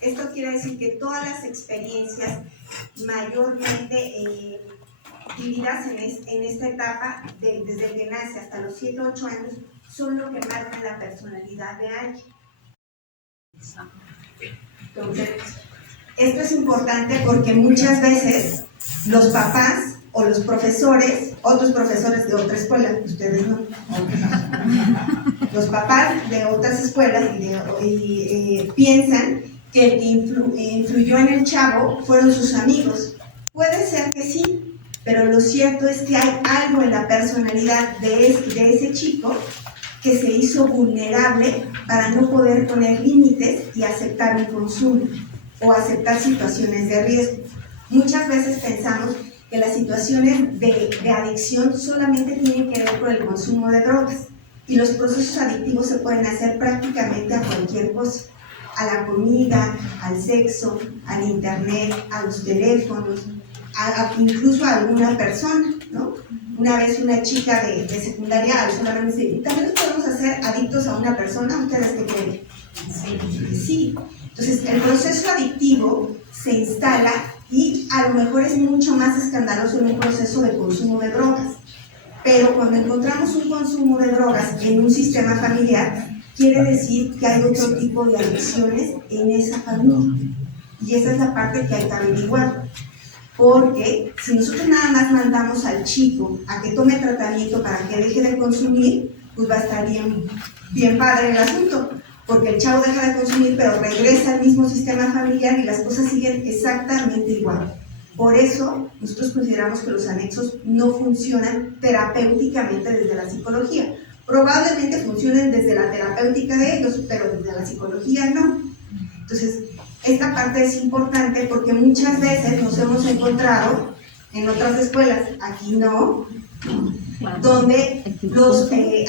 Esto quiere decir que todas las experiencias mayormente vividas en esta etapa, desde que nace hasta los 7 o 8 años, son lo que marcan la personalidad de alguien. Entonces, esto es importante porque muchas veces los papás o los profesores, otros profesores de otra escuela, ustedes no, los papás de otras escuelas piensan que el que influyó en el chavo fueron sus amigos. Puede ser que sí, pero lo cierto es que hay algo en la personalidad de ese chico que se hizo vulnerable para no poder poner límites y aceptar un consumo o aceptar situaciones de riesgo. Muchas veces pensamos que las situaciones de adicción solamente tienen que ver con el consumo de drogas, y los procesos adictivos se pueden hacer prácticamente a cualquier cosa, a la comida, al sexo, al internet, a los teléfonos, incluso a alguna persona, ¿no? Una vez una chica de secundaria alzó me dice, ¿también nos podemos hacer adictos a una persona? ¿Ustedes qué creen? Sí. Entonces, el proceso adictivo se instala y a lo mejor es mucho más escandaloso en un proceso de consumo de drogas. Pero cuando encontramos un consumo de drogas en un sistema familiar, quiere decir que hay otro tipo de adicciones en esa familia. Y esa es la parte que hay que averiguar. Porque si nosotros nada más mandamos al chico a que tome tratamiento para que deje de consumir, pues va a estar bien padre el asunto, porque el chavo deja de consumir, pero regresa al mismo sistema familiar y las cosas siguen exactamente igual. Por eso, nosotros consideramos que los anexos no funcionan terapéuticamente desde la psicología. Probablemente funcionen desde la terapéutica de ellos, pero desde la psicología no. Entonces, esta parte es importante porque muchas veces nos hemos encontrado en otras escuelas, aquí no, donde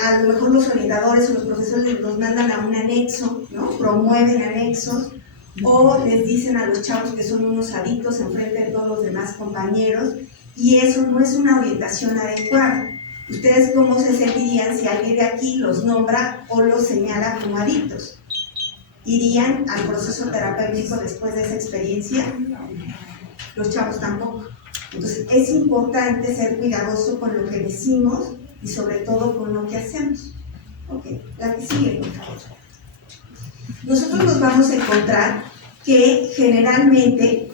a lo mejor los orientadores o los profesores los mandan a un anexo, ¿no? Promueven anexos, o les dicen a los chavos que son unos adictos enfrente de todos los demás compañeros, y eso no es una orientación adecuada. ¿Ustedes cómo se sentirían si alguien de aquí los nombra o los señala como adictos? ¿Irían al proceso terapéutico después de esa experiencia? Los chavos tampoco. Entonces es importante ser cuidadoso con lo que decimos y sobre todo con lo que hacemos. Ok, la que sigue, por favor. Nosotros nos vamos a encontrar que generalmente,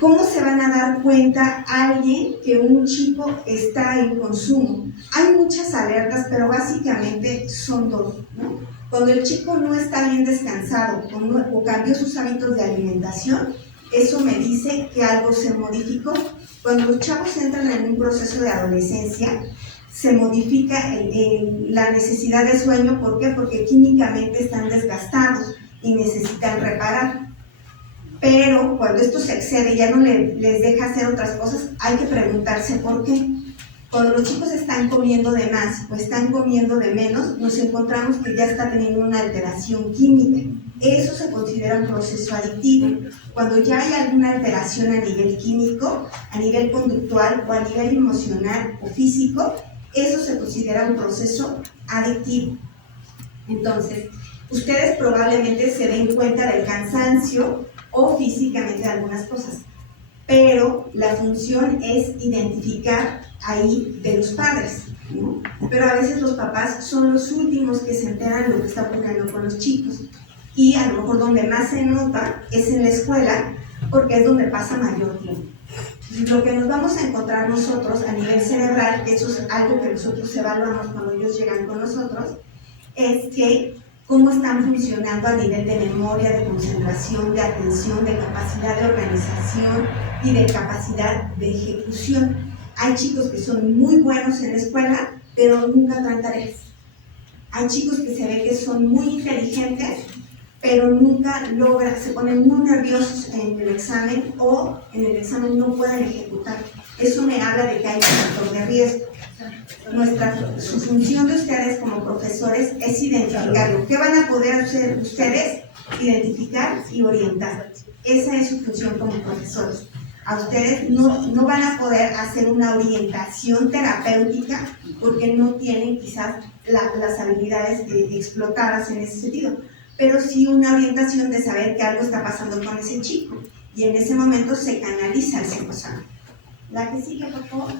¿cómo se van a dar cuenta alguien que un chico está en consumo? Hay muchas alertas, pero básicamente son dos, ¿no? Cuando el chico no está bien descansado o cambió sus hábitos de alimentación, eso me dice que algo se modificó. Cuando los chavos entran en un proceso de adolescencia, se modifica la necesidad de sueño. ¿Por qué? Porque químicamente están desgastados y necesitan reparar. Pero cuando esto se excede y ya no les deja hacer otras cosas, hay que preguntarse por qué. Cuando los chicos están comiendo de más o están comiendo de menos, nos encontramos que ya está teniendo una alteración química. Eso se considera un proceso adictivo. Cuando ya hay alguna alteración a nivel químico, a nivel conductual o a nivel emocional o físico, eso se considera un proceso adictivo. Entonces, ustedes probablemente se den cuenta del cansancio o físicamente de algunas cosas, pero la función es identificar ahí de los padres, ¿no? Pero a veces los papás son los últimos que se enteran de lo que está ocurriendo con los chicos, y a lo mejor donde más se nota es en la escuela, porque es donde pasa mayor tiempo. Lo que nos vamos a encontrar nosotros a nivel cerebral, eso es algo que nosotros evaluamos cuando ellos llegan con nosotros, es que cómo están funcionando a nivel de memoria, de concentración, de atención, de capacidad de organización y de capacidad de ejecución. Hay chicos que son muy buenos en la escuela, pero nunca traen tareas. Hay chicos que se ve que son muy inteligentes, pero nunca logran, se ponen muy nerviosos en el examen o en el examen no pueden ejecutar. Eso me habla de que hay un factor de riesgo. Su función de ustedes como profesores es identificarlo. ¿Qué van a poder hacer ustedes? Identificar y orientar. Esa es su función como profesores. A ustedes no van a poder hacer una orientación terapéutica porque no tienen quizás las habilidades explotadas en ese sentido. pero sí una orientación de saber que algo está pasando con ese chico. Y en ese momento se canaliza el psicosano. La que sigue, por favor.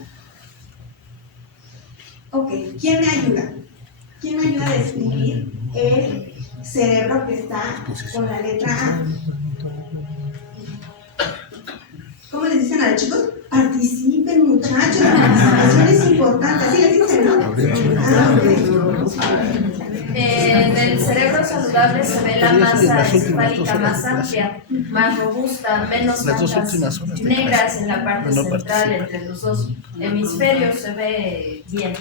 Ok, ¿quién me ayuda? ¿Quién me ayuda a describir el cerebro que está con la letra A? ¿Cómo les dicen a los chicos? Participen, muchachos, la participación es importante. ¿Así les dicen, no? En el cerebro saludable se ve la masa encefálica más amplia, más robusta, menos manchas negras en la parte central entre los dos hemisferios, se ve bien.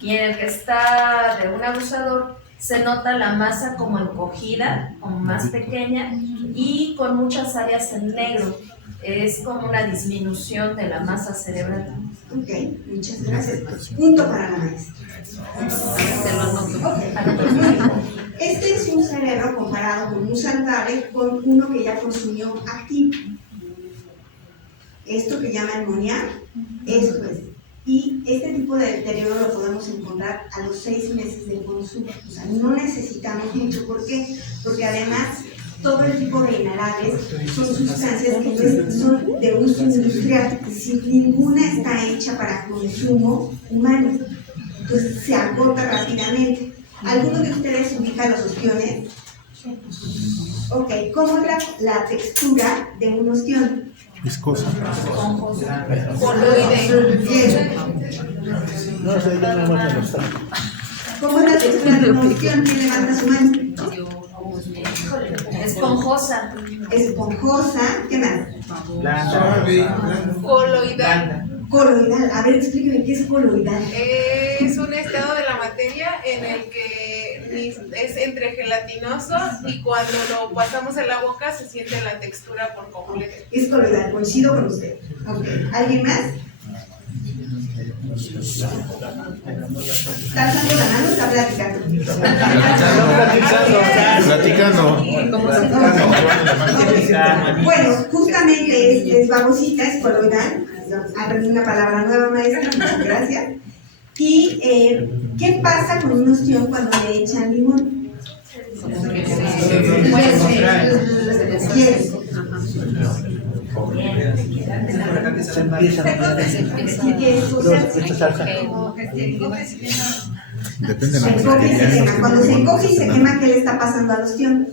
Y en el que está de un abusador se nota la masa como encogida, como más pequeña y con muchas áreas en negro. Es como una disminución de la masa cerebral. Ok, muchas gracias. Punto para la maestra. Este es un cerebro comparado con un saludable con uno que ya consumió activo. Esto que llama amoníaco, esto es. Y este tipo de deterioro lo podemos encontrar a los 6 meses de consumo. O sea, no necesitamos mucho. ¿Por qué? Porque además todo el tipo de inhalables son sustancias que son de uso industrial, es decir, ninguna está hecha para consumo humano. Entonces se agota rápidamente. ¿Alguno de ustedes ubica los ostiones? Ok, ¿cómo es la textura de un ostión? Viscosa. Coloide. Bien. No sé, ya no me gusta. ¿Cómo es la textura de un ostión? ¿Quién levanta su mano? Esponjosa. Esponjosa. ¿Qué más? Coloidal. Coloidal. A ver, explíqueme qué es coloidal. Es un estado de la materia en el que es entre gelatinoso y cuando lo pasamos en la boca se siente la textura por completo. Es coloidal, coincido con usted. Okay. ¿Alguien más? ¿Está alzando la mano o está platicando? Platicando. Bueno, justamente es babosita, es coloidal. Aprendí una palabra nueva, maestra, muchas gracias. ¿Y qué pasa con un ostión cuando le echan limón? Se empiezan a depende de la cosa. Cuando se encoge y se quema, ¿qué le está pasando al ostión?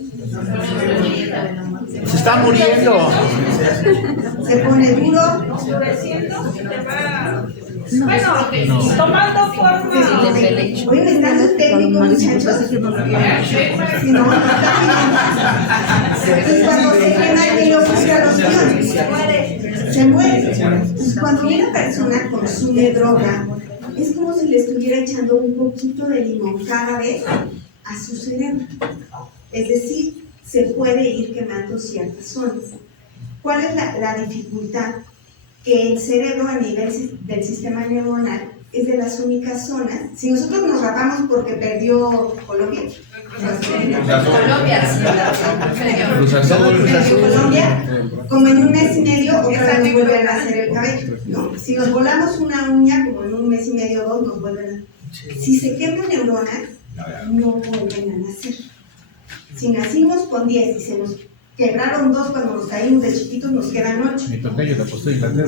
Se está muriendo. Se pone duro. Bueno, tomando forma. Oye, ¿están los técnicos, muchachos? Si no, no está bien. Y cuando se quema el hilo, pues al ostión. Se muere. Cuando una persona consume droga, es como si le estuviera echando un poquito de limón cada vez a su cerebro. Es decir, se puede ir quemando ciertas zonas. ¿Cuál es la dificultad? Que el cerebro a nivel del sistema neuronal es de las únicas zonas. Si nosotros nos rapamos porque perdió Colombia, como en un mes y medio, otra vez nos vuelven a hacer el cabello, ¿no? Si nos volamos una uña, como en un mes y medio o 2, nos vuelven a... Si se queman neuronas, no vuelven a nacer. Si nacimos con 10 y se nos quebraron 2 cuando nos caímos de chiquitos, nos quedan 8.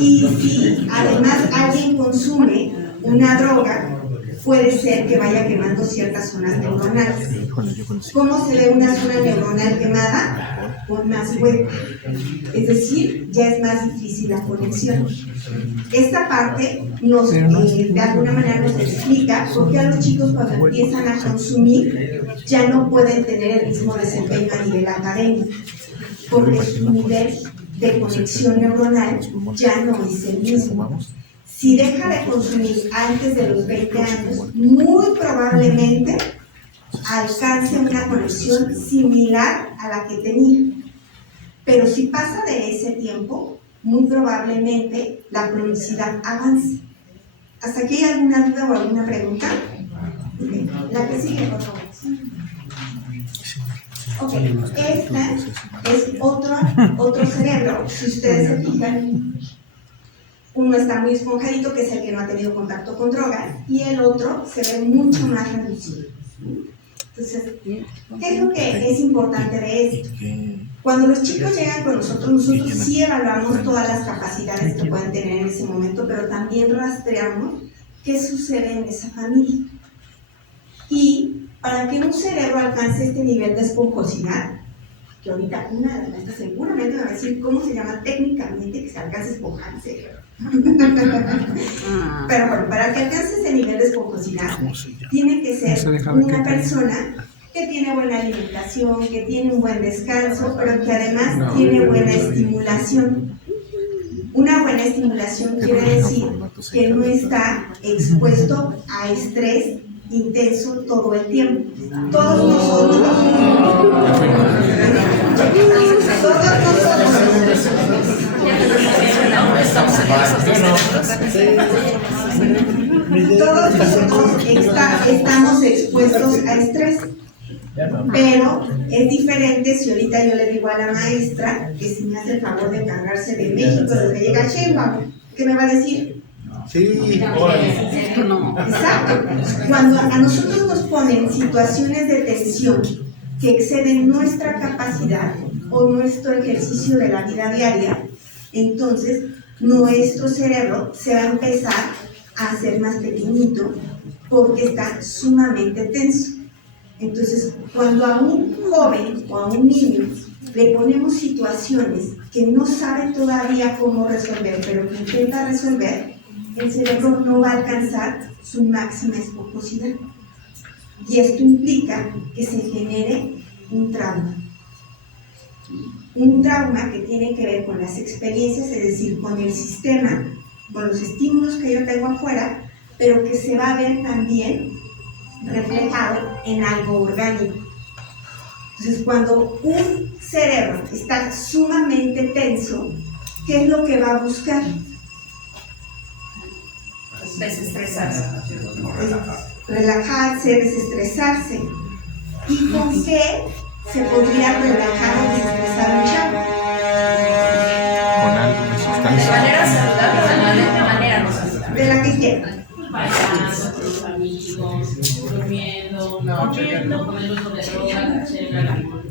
Y si además alguien consume una droga, puede ser que vaya quemando ciertas zonas neuronales. ¿Cómo se ve una zona neuronal quemada? Con más hueco. Es decir, ya es más difícil la conexión. Esta parte nos, de alguna manera nos explica por qué a los chicos cuando empiezan a consumir ya no pueden tener el mismo desempeño a nivel académico, porque su nivel de conexión neuronal ya no es el mismo. Si deja de consumir antes de los 20 años, muy probablemente alcance una conexión similar a la que tenía. Pero si pasa de ese tiempo, muy probablemente la cronicidad avance. ¿Hasta aquí hay alguna duda o alguna pregunta? Okay. La que sigue, por favor. Ok, esta es otro cerebro. Si ustedes se fijan, uno está muy esponjadito, que es el que no ha tenido contacto con drogas, y el otro se ve mucho más reducido. Entonces, ¿qué es lo que es importante de esto? Cuando los chicos llegan con nosotros sí evaluamos todas las capacidades que pueden tener en ese momento, pero también rastreamos qué sucede en esa familia. Y para que un cerebro alcance este nivel de esponjosidad, que ahorita una de las seguramente me va a decir cómo se llama técnicamente que se alcance a esponjar el cerebro. Pero bueno, para que alcance ese nivel de esponjosidad, tiene que ser una persona que tiene buena alimentación, que tiene un buen descanso, pero que además tiene buena estimulación. Una buena estimulación quiere decir que no está expuesto a estrés intenso todo el tiempo. Todos nosotros estamos expuestos a estrés, pero es diferente si ahorita yo le digo a la maestra que si me hace el favor de encargarse de México, lo que llega a Sheinbaum, ¿qué me va a decir? Sí, exacto. Cuando a nosotros nos ponen situaciones de tensión que exceden nuestra capacidad o nuestro ejercicio de la vida diaria, entonces nuestro cerebro se va a empezar a hacer más pequeñito porque está sumamente tenso. Entonces, cuando a un joven o a un niño le ponemos situaciones que no sabe todavía cómo resolver, pero que intenta resolver, el cerebro no va a alcanzar su máxima esponjosidad. Y esto implica que se genere un trauma. Un trauma que tiene que ver con las experiencias, es decir, con el sistema, con los estímulos que yo tengo afuera, pero que se va a ver también reflejado en algo orgánico. Entonces, cuando un cerebro está sumamente tenso, ¿qué es lo que va a buscar? Desestresarse. Relajarse, desestresarse. ¿Y con qué se podría relajar o desestresar un chavo? con algo de De sustancia. manera saludable o de manera no saludable. De la que quiera. Bailando con sus amigos, durmiendo, comiendo, con el uso de drogas, la chela, el alcohol.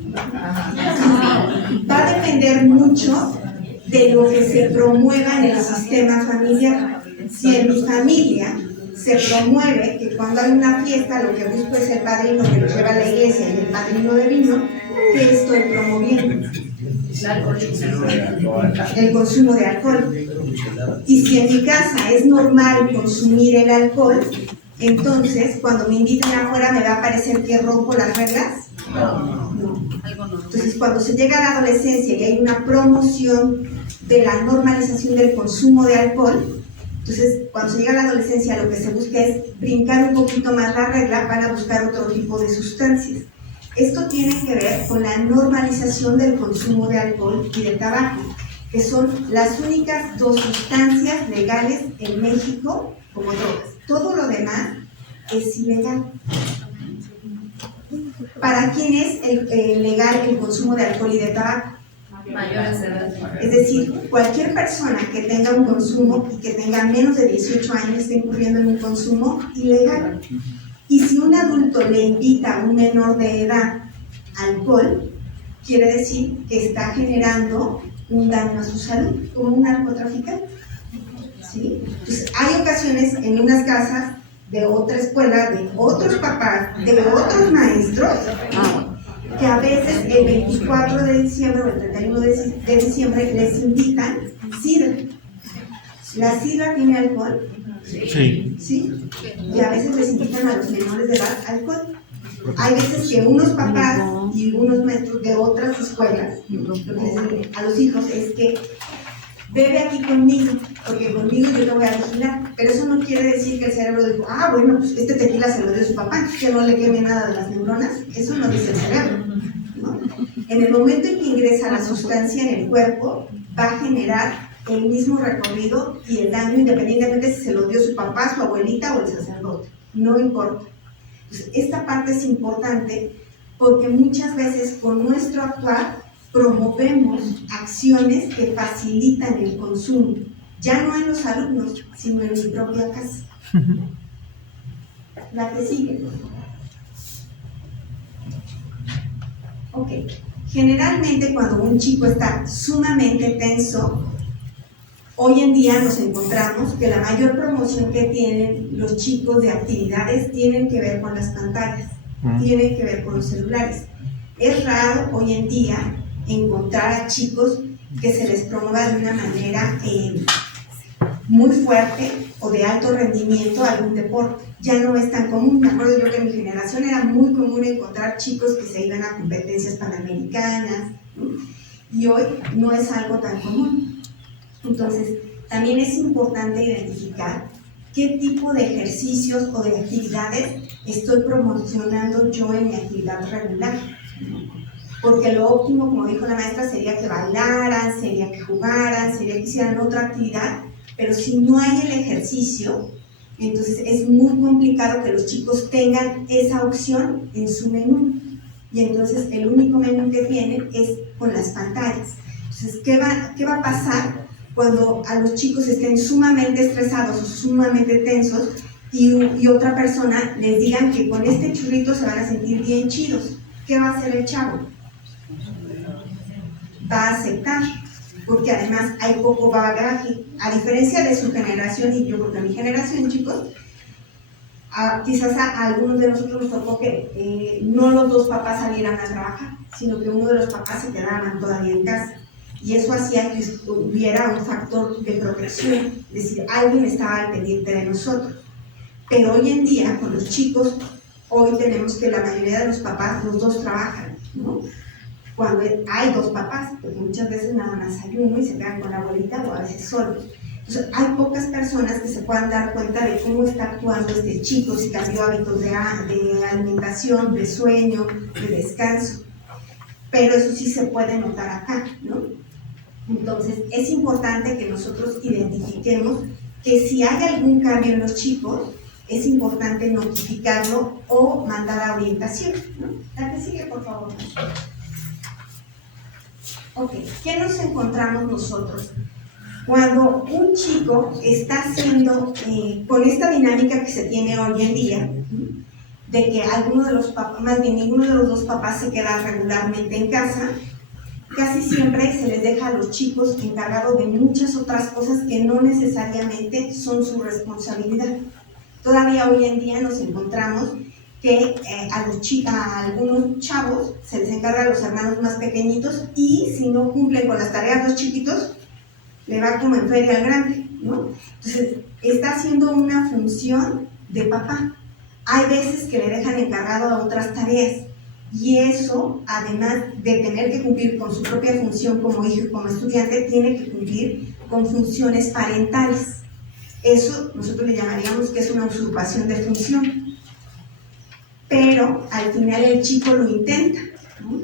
Va a depender mucho de lo que se promueva en el sistema familiar. Si en mi familia se promueve que cuando hay una fiesta lo que busco es el padrino que lo lleva a la iglesia y el padrino de vino, ¿qué estoy promoviendo? El consumo de alcohol. Y si en mi casa es normal consumir el alcohol, entonces cuando me inviten afuera me va a parecer que rompo las reglas. No. Entonces cuando se llega a la adolescencia y hay una promoción de la normalización del consumo de alcohol, entonces cuando se llega a la adolescencia lo que se busca es brincar un poquito más la regla, van a buscar otro tipo de sustancias. Esto tiene que ver con la normalización del consumo de alcohol y de tabaco, que son las únicas dos sustancias legales en México como drogas. Todo lo demás es ilegal. ¿Para quién es legal el consumo de alcohol y de tabaco? Mayores de edad. Es decir, cualquier persona que tenga un consumo y que tenga menos de 18 años está incurriendo en un consumo ilegal. Y si un adulto le invita a un menor de edad alcohol, quiere decir que está generando un daño a su salud, como un narcotraficante. ¿Sí? Entonces, hay ocasiones en unas casas de otra escuela, de otros papás, de otros maestros, que a veces el 24 de diciembre o el 31 de diciembre les invitan sidra. ¿La sidra tiene alcohol? Sí. ¿Sí? Y a veces les invitan a los menores de edad alcohol. Hay veces que unos papás y unos maestros de otras escuelas lo que les dicen a los hijos es que bebe aquí conmigo, porque conmigo yo te voy a vigilar. Pero eso no quiere decir que el cerebro dijo, ah, bueno, pues este tequila se lo dio su papá, que no le queme nada de las neuronas. Eso no dice el cerebro, ¿no? En el momento en que ingresa la sustancia en el cuerpo, va a generar el mismo recorrido y el daño, independientemente si se lo dio su papá, su abuelita o el sacerdote. No importa. Entonces, esta parte es importante porque muchas veces con nuestro actuar promovemos acciones que facilitan el consumo, ya no en los alumnos, sino en mi propia casa. La que sigue. Ok, generalmente cuando un chico está sumamente tenso, hoy en día nos encontramos que la mayor promoción que tienen los chicos de actividades tienen que ver con las pantallas, tienen que ver con los celulares. Es raro hoy en día encontrar a chicos que se les promueva de una manera muy fuerte o de alto rendimiento algún deporte. Ya no es tan común. Me acuerdo yo que en mi generación era muy común encontrar chicos que se iban a competencias panamericanas, ¿no? Y hoy no es algo tan común. Entonces, también es importante identificar qué tipo de ejercicios o de actividades estoy promocionando yo en mi actividad regular. Porque lo óptimo, como dijo la maestra, sería que bailaran, sería que jugaran, sería que hicieran otra actividad, pero si no hay el ejercicio, entonces es muy complicado que los chicos tengan esa opción en su menú. Y entonces el único menú que tienen es con las pantallas. Entonces, ¿qué va a pasar cuando a los chicos estén sumamente estresados o sumamente tensos y otra persona les digan que con este churrito se van a sentir bien chidos? ¿Qué va a hacer el chavo? Va a aceptar, porque además hay poco bagaje. A diferencia de su generación, y yo creo que mi generación, chicos, quizás a algunos de nosotros nos tocó que no los dos papás salieran a trabajar, sino que uno de los papás se quedaban todavía en casa. Y eso hacía que hubiera un factor de protección, es decir, alguien estaba al pendiente de nosotros. Pero hoy en día, con los chicos, hoy tenemos que la mayoría de los papás, los dos trabajan, ¿no? Cuando hay dos papás, porque muchas veces nada más hay uno y se quedan con la abuelita o a veces solos. Entonces, hay pocas personas que se puedan dar cuenta de cómo está actuando este chico, si cambió hábitos de alimentación, de sueño, de descanso. Pero eso sí se puede notar acá, ¿no? Entonces, es importante que nosotros identifiquemos que si hay algún cambio en los chicos, es importante notificarlo o mandar a orientación, ¿no? La que sigue, por favor. Ok, ¿qué nos encontramos nosotros? Cuando un chico está haciendo, con esta dinámica que se tiene hoy en día, de que alguno de los papás, más bien ninguno de los dos papás se queda regularmente en casa, casi siempre se les deja a los chicos encargados de muchas otras cosas que no necesariamente son su responsabilidad. Todavía hoy en día nos encontramos que a algunos chavos se les encarga a los hermanos más pequeñitos y si no cumplen con las tareas los chiquitos, le va como en feria al grande, ¿no? Entonces, está haciendo una función de papá. Hay veces que le dejan encargado a otras tareas y eso, además de tener que cumplir con su propia función como hijo y como estudiante, tiene que cumplir con funciones parentales. Eso nosotros le llamaríamos que es una usurpación de función. Pero al final el chico lo intenta, ¿no?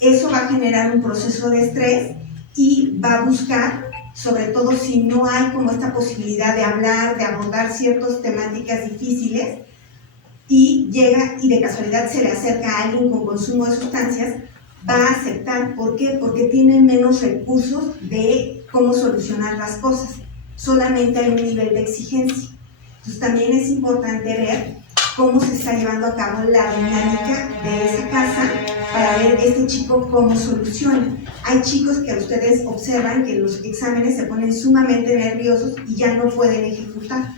Eso va a generar un proceso de estrés y va a buscar, sobre todo si no hay como esta posibilidad de hablar, de abordar ciertas temáticas difíciles, y llega y de casualidad se le acerca a alguien con consumo de sustancias, va a aceptar. ¿Por qué? Porque tiene menos recursos de cómo solucionar las cosas. Solamente hay un nivel de exigencia. Entonces también es importante ver cómo se está llevando a cabo la dinámica de esa casa para ver este chico cómo soluciona. Hay chicos que ustedes observan que los exámenes se ponen sumamente nerviosos y ya no pueden ejecutar.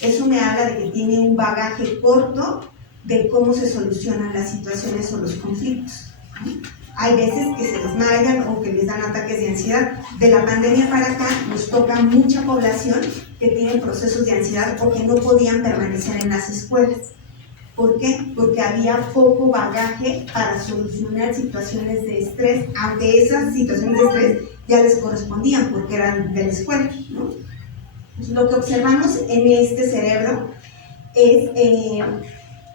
Eso me habla de que tiene un bagaje corto de cómo se solucionan las situaciones o los conflictos. Hay veces que se desmayan o que les dan ataques de ansiedad. De la pandemia para acá nos toca mucha población que tiene procesos de ansiedad porque no podían permanecer en las escuelas. ¿Por qué? Porque había poco bagaje para solucionar situaciones de estrés, aunque esas situaciones de estrés ya les correspondían porque eran de la escuela, ¿no? Entonces, lo que observamos en este cerebro es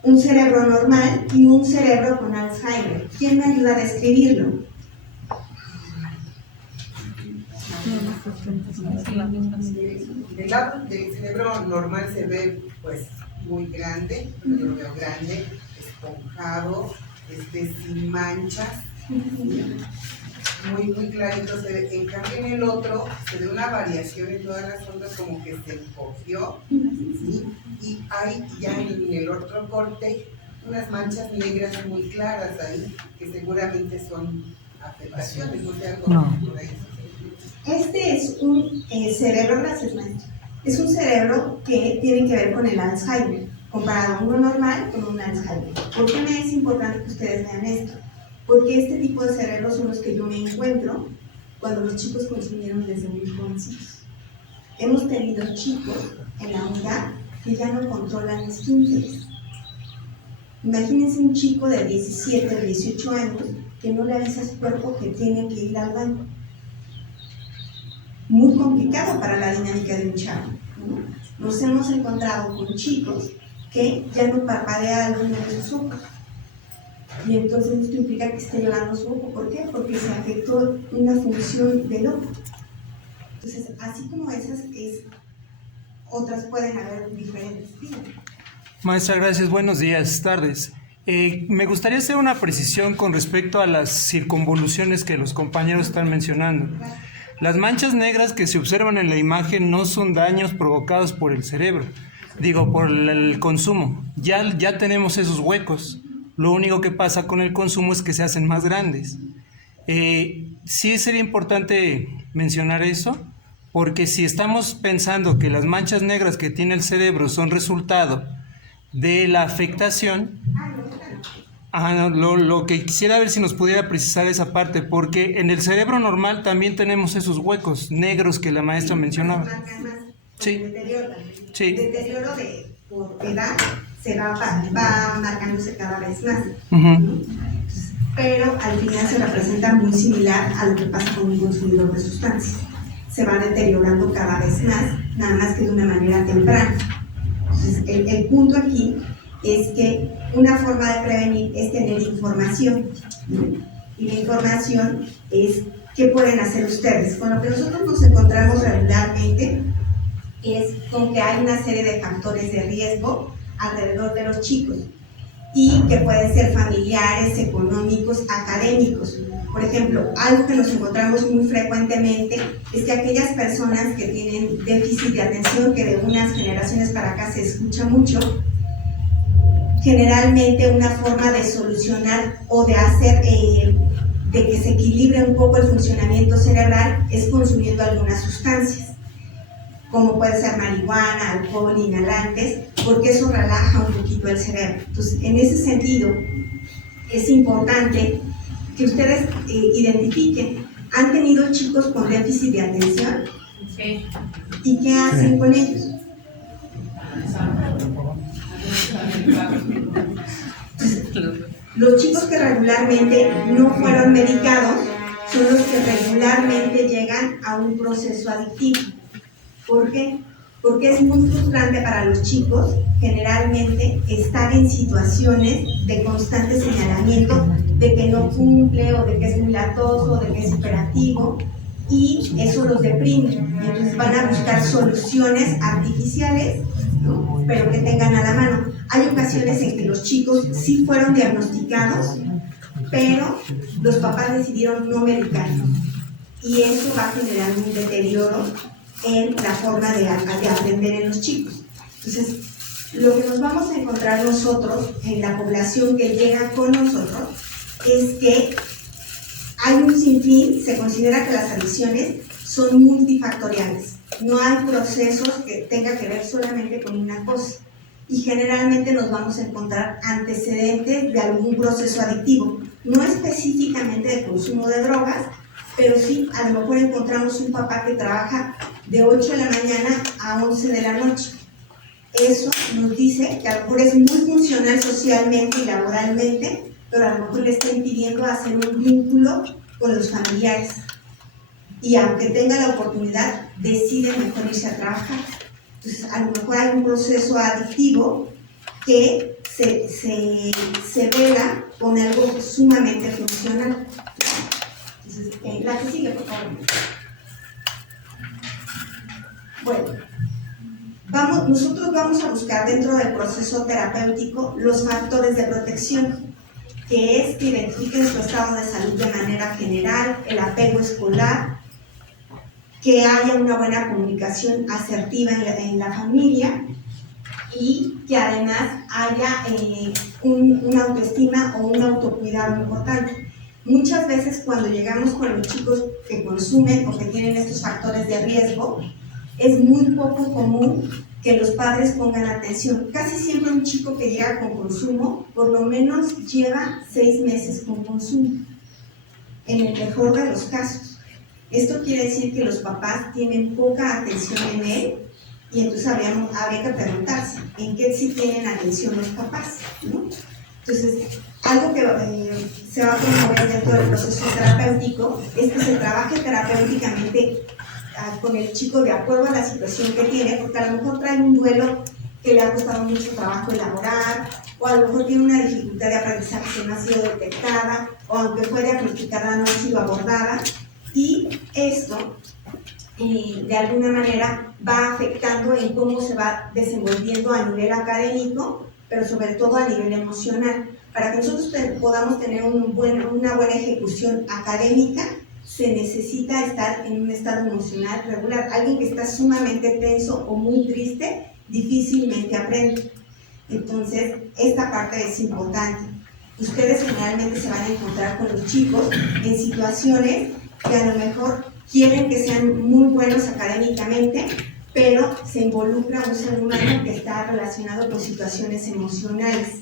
un cerebro normal y un cerebro con Alzheimer. ¿Quién me ayuda a describirlo? Del lado del cerebro normal se ve pues muy grande, yo lo veo grande, esponjado, sin manchas, muy clarito se ve. En cambio en el otro se ve una variación en todas las ondas, como que se encogió, ¿sí? Y hay ya en el otro corte unas manchas negras muy claras ahí, que seguramente son afectaciones, no sé, algo por ahí. Este es un cerebro, gracias maestro, es un cerebro que tiene que ver con el Alzheimer, comparado a uno normal con un Alzheimer. ¿Por qué me es importante que ustedes vean esto? Porque este tipo de cerebros son los que yo me encuentro cuando los chicos consumieron desde muy jovencitos. Hemos tenido chicos en la unidad que ya no controlan esfínteres. Imagínense un chico de 17 o 18 años que no le avisa a su cuerpo que tiene que ir al baño. Muy complicado para la dinámica de un chavo, ¿no? Nos hemos encontrado con chicos que ya no parpadea alguno de sus ojos. Y entonces esto implica que esté llorando su ojo. ¿Por qué? Porque se afectó una función del ojo. Entonces, así como esas, otras pueden haber diferentes. Maestra, gracias. Buenos días, tardes. Me gustaría hacer una precisión con respecto a las circunvoluciones que los compañeros están mencionando. Las manchas negras que se observan en la imagen no son daños provocados por el cerebro, por el consumo. Ya tenemos esos huecos. Lo único que pasa con el consumo es que se hacen más grandes. Sí sería importante mencionar eso, porque si estamos pensando que las manchas negras que tiene el cerebro son resultado de la afectación, lo que quisiera ver si nos pudiera precisar esa parte, porque en el cerebro normal también tenemos esos huecos negros que la maestra mencionaba. Sí. El deterioro por edad se va marcándose cada vez más. Pero al final se representa muy similar a lo que pasa con un consumidor de sustancias. Se va deteriorando cada vez más, nada más que de una manera temprana. Entonces, el punto aquí es que una forma de prevenir es tener información, ¿no? Y la información es qué pueden hacer ustedes. Con lo que nosotros nos encontramos regularmente es con que hay una serie de factores de riesgo alrededor de los chicos y que pueden ser familiares, económicos, académicos. Por ejemplo, algo que nos encontramos muy frecuentemente es que aquellas personas que tienen déficit de atención, que de unas generaciones para acá se escucha mucho, generalmente una forma de solucionar o de hacer de que se equilibre un poco el funcionamiento cerebral es consumiendo algunas sustancias, como puede ser marihuana, alcohol, inhalantes, porque eso relaja un poquito el cerebro. Entonces, en ese sentido, es importante que ustedes identifiquen, ¿han tenido chicos con déficit de atención? Sí. ¿Y qué hacen con ellos? Los chicos que regularmente no fueron medicados son los que regularmente llegan a un proceso adictivo. ¿Por qué? Porque es muy frustrante para los chicos generalmente estar en situaciones de constante señalamiento de que no cumple o de que es muy latoso o de que es hiperactivo, y eso los deprime. Y entonces van a buscar soluciones artificiales, ¿no? Pero que tengan a la mano. Hay ocasiones en que los chicos sí fueron diagnosticados, pero los papás decidieron no medicarlos, y eso va a generar un deterioro en la forma de aprender en los chicos. Entonces, lo que nos vamos a encontrar nosotros en la población que llega con nosotros es que hay un sinfín. Se considera que las adicciones son multifactoriales. No hay procesos que tengan que ver solamente con una cosa. Y generalmente nos vamos a encontrar antecedentes de algún proceso adictivo. No específicamente de consumo de drogas, pero sí, a lo mejor encontramos un papá que trabaja de 8 de la mañana a 11 de la noche. Eso nos dice que a lo mejor es muy funcional socialmente y laboralmente, pero a lo mejor le está impidiendo hacer un vínculo con los familiares. Y aunque tenga la oportunidad, decide mejor irse a trabajar. Entonces, a lo mejor hay un proceso adictivo que se vela con algo sumamente funcional. Entonces, la que sigue, por favor. Bueno, nosotros vamos a buscar dentro del proceso terapéutico los factores de protección, que es que identifiquen su estado de salud de manera general, el apego escolar, que haya una buena comunicación asertiva en la familia, y que además haya una autoestima o un autocuidado importante. Muchas veces cuando llegamos con los chicos que consumen o que tienen estos factores de riesgo, es muy poco común que los padres pongan atención. Casi siempre un chico que llega con consumo, por lo menos lleva 6 meses con consumo, en el mejor de los casos. Esto quiere decir que los papás tienen poca atención en él y entonces habría que preguntarse en qué sí tienen atención los papás, ¿no? Entonces, algo que se va a promover dentro del proceso terapéutico es que se trabaje terapéuticamente con el chico de acuerdo a la situación que tiene, porque a lo mejor trae un duelo que le ha costado mucho trabajo elaborar, o a lo mejor tiene una dificultad de aprendizaje que no ha sido detectada, o aunque fue diagnosticada no ha sido abordada, y esto de alguna manera va afectando en cómo se va desenvolviendo a nivel académico, pero sobre todo a nivel emocional. Para que nosotros podamos tener una buena ejecución académica, se necesita estar en un estado emocional regular. Alguien que está sumamente tenso o muy triste, difícilmente aprende. Entonces, esta parte es importante. Ustedes generalmente se van a encontrar con los chicos en situaciones que a lo mejor quieren que sean muy buenos académicamente, pero se involucra un ser humano que está relacionado con situaciones emocionales,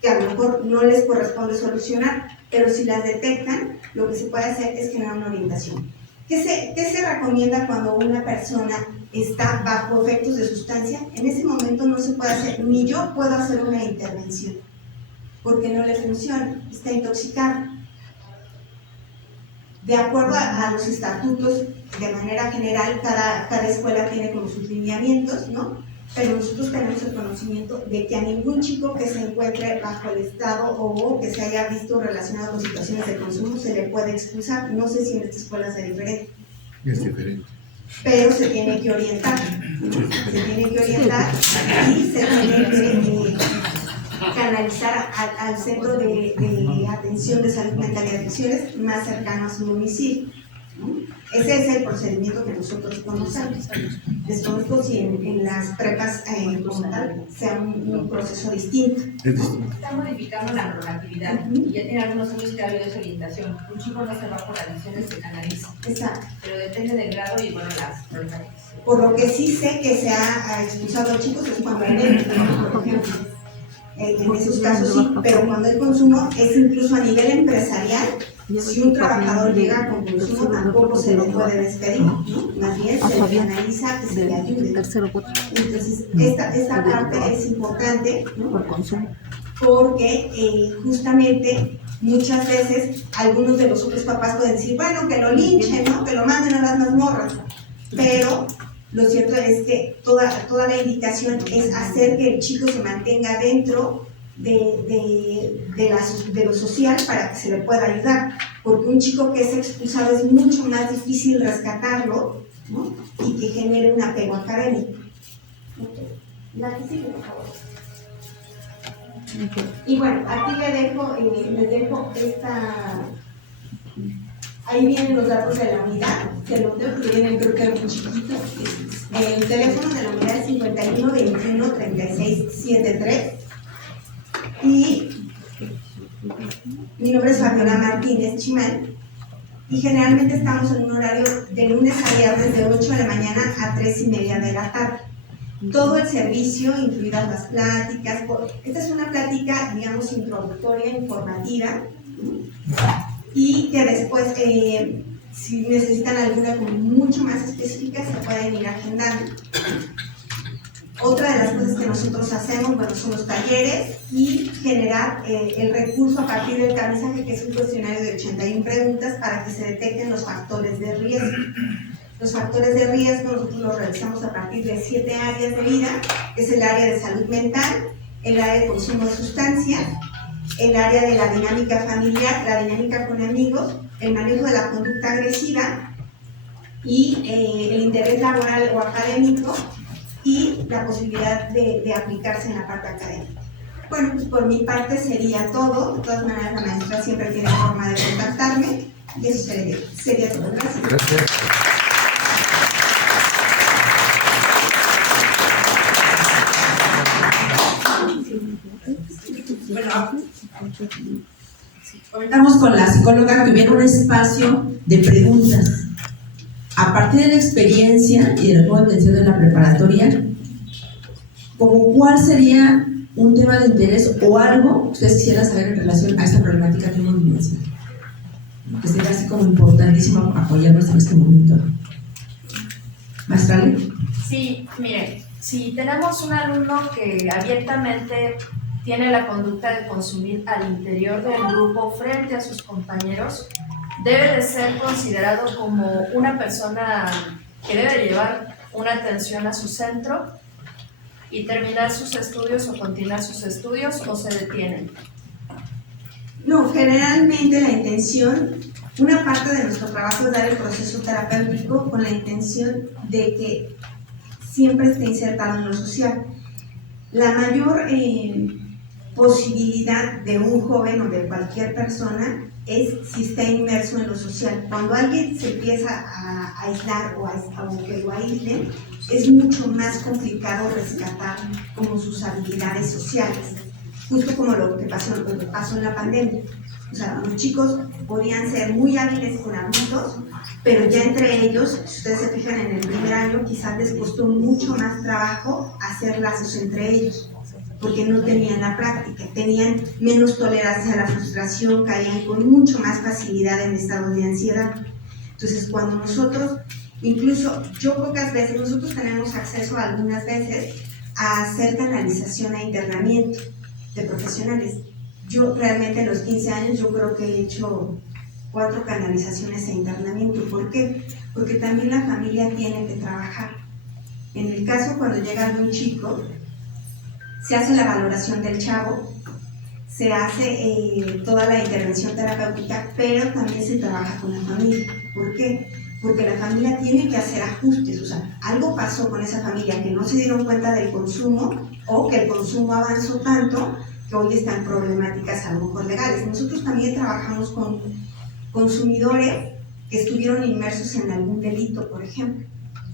que a lo mejor no les corresponde solucionar, pero si las detectan, lo que se puede hacer es generar una orientación. ¿Qué se recomienda cuando una persona está bajo efectos de sustancia? En ese momento no se puede hacer, ni yo puedo hacer una intervención, porque no le funciona, está intoxicado. De acuerdo a los estatutos, de manera general, cada escuela tiene como sus lineamientos, ¿no? Pero nosotros tenemos el conocimiento de que a ningún chico que se encuentre bajo el estado o que se haya visto relacionado con situaciones de consumo se le puede expulsar. No sé si en esta escuela sea diferente. Es diferente. Pero se tiene que orientar. Se tiene que orientar y se tiene que canalizar al centro de atención de salud mental y adicciones más cercano a su domicilio. Ese es el procedimiento que nosotros conocemos. Desconozco si en las prepas como tal sea un proceso distinto. Está modificando la normatividad y ya tiene algunos años que ha habido esa orientación. Un chico no se va por adicciones, se canaliza. Exacto. Pero depende del grado y bueno, las problemáticas. Por lo que sí sé que se ha expulsado a chicos es cuando hay dentro, por ejemplo. En esos casos sí, pero cuando hay consumo es incluso a nivel empresarial. Si un trabajador llega con consumo, tampoco se le puede despedir, ¿no? Más bien se le analiza que se le ayude. Entonces, esta parte es importante, ¿no? Porque justamente muchas veces algunos de los otros papás pueden decir, bueno, que lo linchen, ¿no? Que lo manden a las mazmorras, pero lo cierto es que toda la indicación es hacer que el chico se mantenga dentro de lo social para que se le pueda ayudar, porque un chico que es expulsado es mucho más difícil rescatarlo, ¿no? Y que genere un apego académico. La que sigue, por favor. Y bueno, aquí les dejo esta. Ahí vienen los datos de la unidad, que los veo que vienen creo que muy chiquitos. El teléfono de la unidad es 51 21 36 73. Y mi nombre es Fabiola Martínez Chimal y generalmente estamos en un horario de lunes a viernes de 8 de la mañana a 3:30 de la tarde. Todo el servicio, incluidas las pláticas. Esta es una plática, digamos, introductoria, informativa, y que después, si necesitan alguna como mucho más específica, se pueden ir agendando. Otra de las cosas que nosotros hacemos, bueno, son los talleres y generar el recurso a partir del tamizaje, que es un cuestionario de 81 preguntas para que se detecten los factores de riesgo. Los factores de riesgo nosotros los realizamos a partir de 7 áreas de vida, que es el área de salud mental, el área de consumo de sustancias, el área de la dinámica familiar, la dinámica con amigos, el manejo de la conducta agresiva y el interés laboral o académico, y la posibilidad de aplicarse en la parte académica. Bueno, pues por mi parte sería todo. De todas maneras, la maestra siempre tiene forma de contactarme y eso sería todo. Gracias. Gracias. Bueno, comentamos con la psicóloga que hubiera un espacio de preguntas. A partir de la experiencia y de la joven mención de la preparatoria, como ¿cuál sería un tema de interés o algo que ustedes quisieran saber en relación a esta problemática que hemos mencionado? Que sería así como importantísimo apoyarnos en este momento. Maestra Ale. Sí, miren, si tenemos un alumno que abiertamente tiene la conducta de consumir al interior del grupo frente a sus compañeros, debe de ser considerado como una persona que debe llevar una atención a su centro y terminar sus estudios o continuar sus estudios, o se detienen. No, generalmente la intención, una parte de nuestro trabajo es dar el proceso terapéutico con la intención de que siempre esté insertado en lo social. La mayor posibilidad de un joven o de cualquier persona es si está inmerso en lo social. Cuando alguien se empieza a aislar o que lo aíslen, es mucho más complicado rescatar como sus habilidades sociales, justo como lo que pasó en la pandemia. O sea, los chicos podían ser muy hábiles con adultos, pero ya entre ellos, si ustedes se fijan en el primer año, quizás les costó mucho más trabajo hacer lazos entre ellos, porque no tenían la práctica, tenían menos tolerancia a la frustración, caían con mucho más facilidad en estados de ansiedad. Entonces, cuando nosotros, incluso yo pocas veces, nosotros tenemos acceso algunas veces a hacer canalización a internamiento de profesionales. Yo realmente a los 15 años yo creo que he hecho 4 canalizaciones a internamiento. ¿Por qué? Porque también la familia tiene que trabajar. En el caso cuando llega un chico, se hace la valoración del chavo, se hace toda la intervención terapéutica, pero también se trabaja con la familia. ¿Por qué? Porque la familia tiene que hacer ajustes. O sea, algo pasó con esa familia que no se dieron cuenta del consumo, o que el consumo avanzó tanto que hoy están problemáticas a lo mejor legales. Nosotros también trabajamos con consumidores que estuvieron inmersos en algún delito, por ejemplo,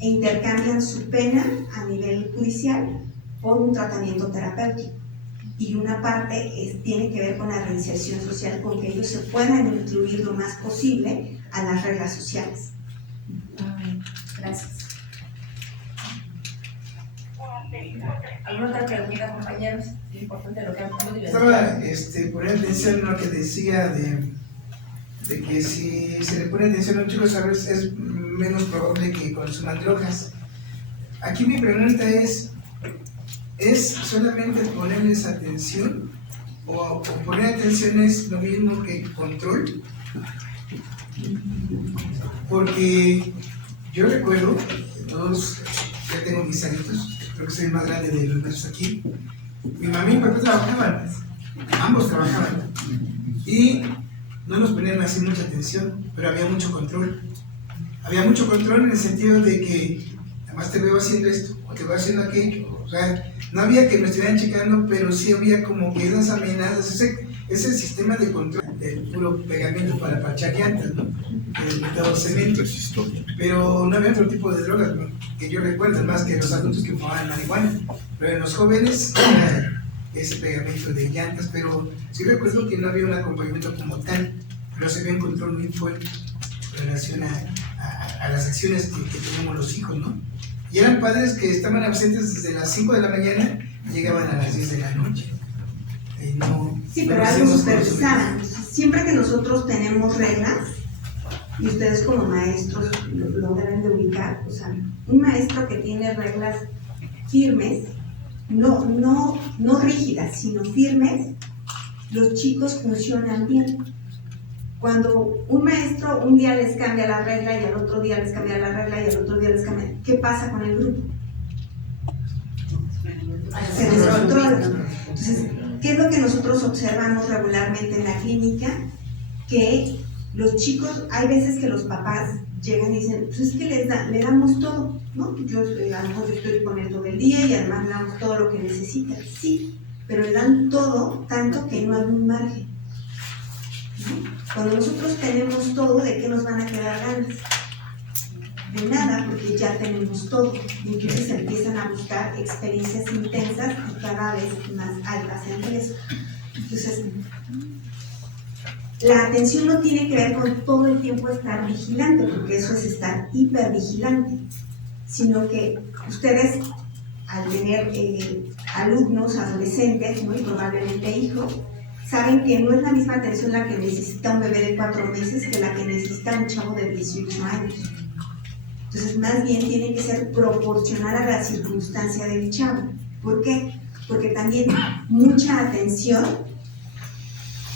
e intercambian su pena a nivel judicial por un tratamiento terapéutico. Y una parte tiene que ver con la reinserción social, con que ellos se puedan incluir lo más posible a las reglas sociales. Gracias. ¿Alguna otra pregunta, compañeros? Es importante lo que han Estaba poner atención a lo que decía de que si se le pone atención a un chico, ¿sabes? Es menos probable que consuman drogas. Aquí mi pregunta ¿es solamente ponerles atención o poner atención es lo mismo que control? Porque yo recuerdo, todos, ya tengo mis añitos, creo que soy el más grande de los meses aquí, mi mamá y mi papá trabajaban, ambos trabajaban, y no nos ponían así mucha atención, pero había mucho control. Había mucho control en el sentido de que además te veo haciendo esto, o te veo haciendo aquello. O sea, no había que me estuvieran checando, pero sí había como que esas amenazas, ese sistema de control del puro pegamento para parchar llantas, ¿no? El metado cemento. Pero no había otro tipo de drogas, ¿no? Que yo recuerdo, más que los adultos que fumaban marihuana. Pero en los jóvenes era ese pegamento de llantas, pero sí recuerdo que no había un acompañamiento como tal, pero se había un control muy fuerte en relación a las acciones que tenemos los hijos, ¿no? Y eran padres que estaban ausentes desde las 5 de la mañana y llegaban a las 10 de la noche. Sí, pero algo supervisaban. Siempre que nosotros tenemos reglas, y ustedes como maestros lo deben de ubicar, o sea, un maestro que tiene reglas firmes, no rígidas, sino firmes, los chicos funcionan bien. Cuando un maestro un día les cambia la regla y al otro día les cambia la regla y al otro día les cambia, ¿qué pasa con el grupo? Se descontrola. Entonces, ¿qué es lo que nosotros observamos regularmente en la clínica? Que los chicos, hay veces que los papás llegan y dicen, pues es que le damos todo, ¿no? A lo mejor yo estoy con él todo el día y además le damos todo lo que necesita. Sí, pero le dan todo tanto que no hay un margen, ¿no? Cuando nosotros tenemos todo, ¿de qué nos van a quedar ganas? de nada, porque ya tenemos todo. Y entonces empiezan a buscar experiencias intensas y cada vez más altas en riesgo. Entonces, la atención no tiene que ver con todo el tiempo estar vigilante, porque eso es estar hipervigilante, sino que ustedes, al tener alumnos, adolescentes, ¿no? Y probablemente hijos, saben que no es la misma atención la que necesita un bebé de 4 meses que la que necesita un chavo de 18 años. Entonces, más bien tiene que ser proporcional a la circunstancia del chavo. ¿Por qué? Porque también mucha atención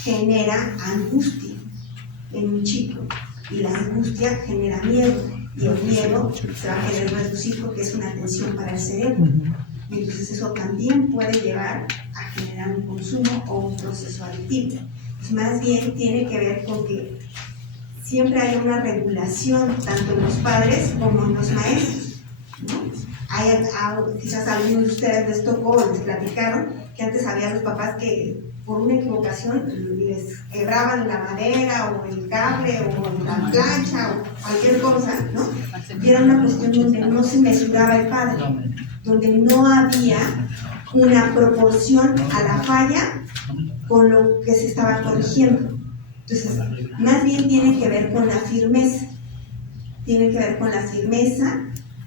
genera angustia en un chico, y la angustia genera miedo, y el miedo se va a querer reducir porque es una tensión para el cerebro. Entonces eso también puede llevar a generar un consumo o un proceso adictivo. Pues más bien tiene que ver con que siempre hay una regulación tanto en los padres como en los maestros, ¿no? Quizás a algunos de ustedes les tocó o les platicaron que antes había los papás que por una equivocación les quebraban la madera o el cable o la plancha o cualquier cosa, ¿no? Y era una cuestión donde no se mesuraba el padre, donde no había una proporción a la falla con lo que se estaba corrigiendo. Entonces, más bien tiene que ver con la firmeza,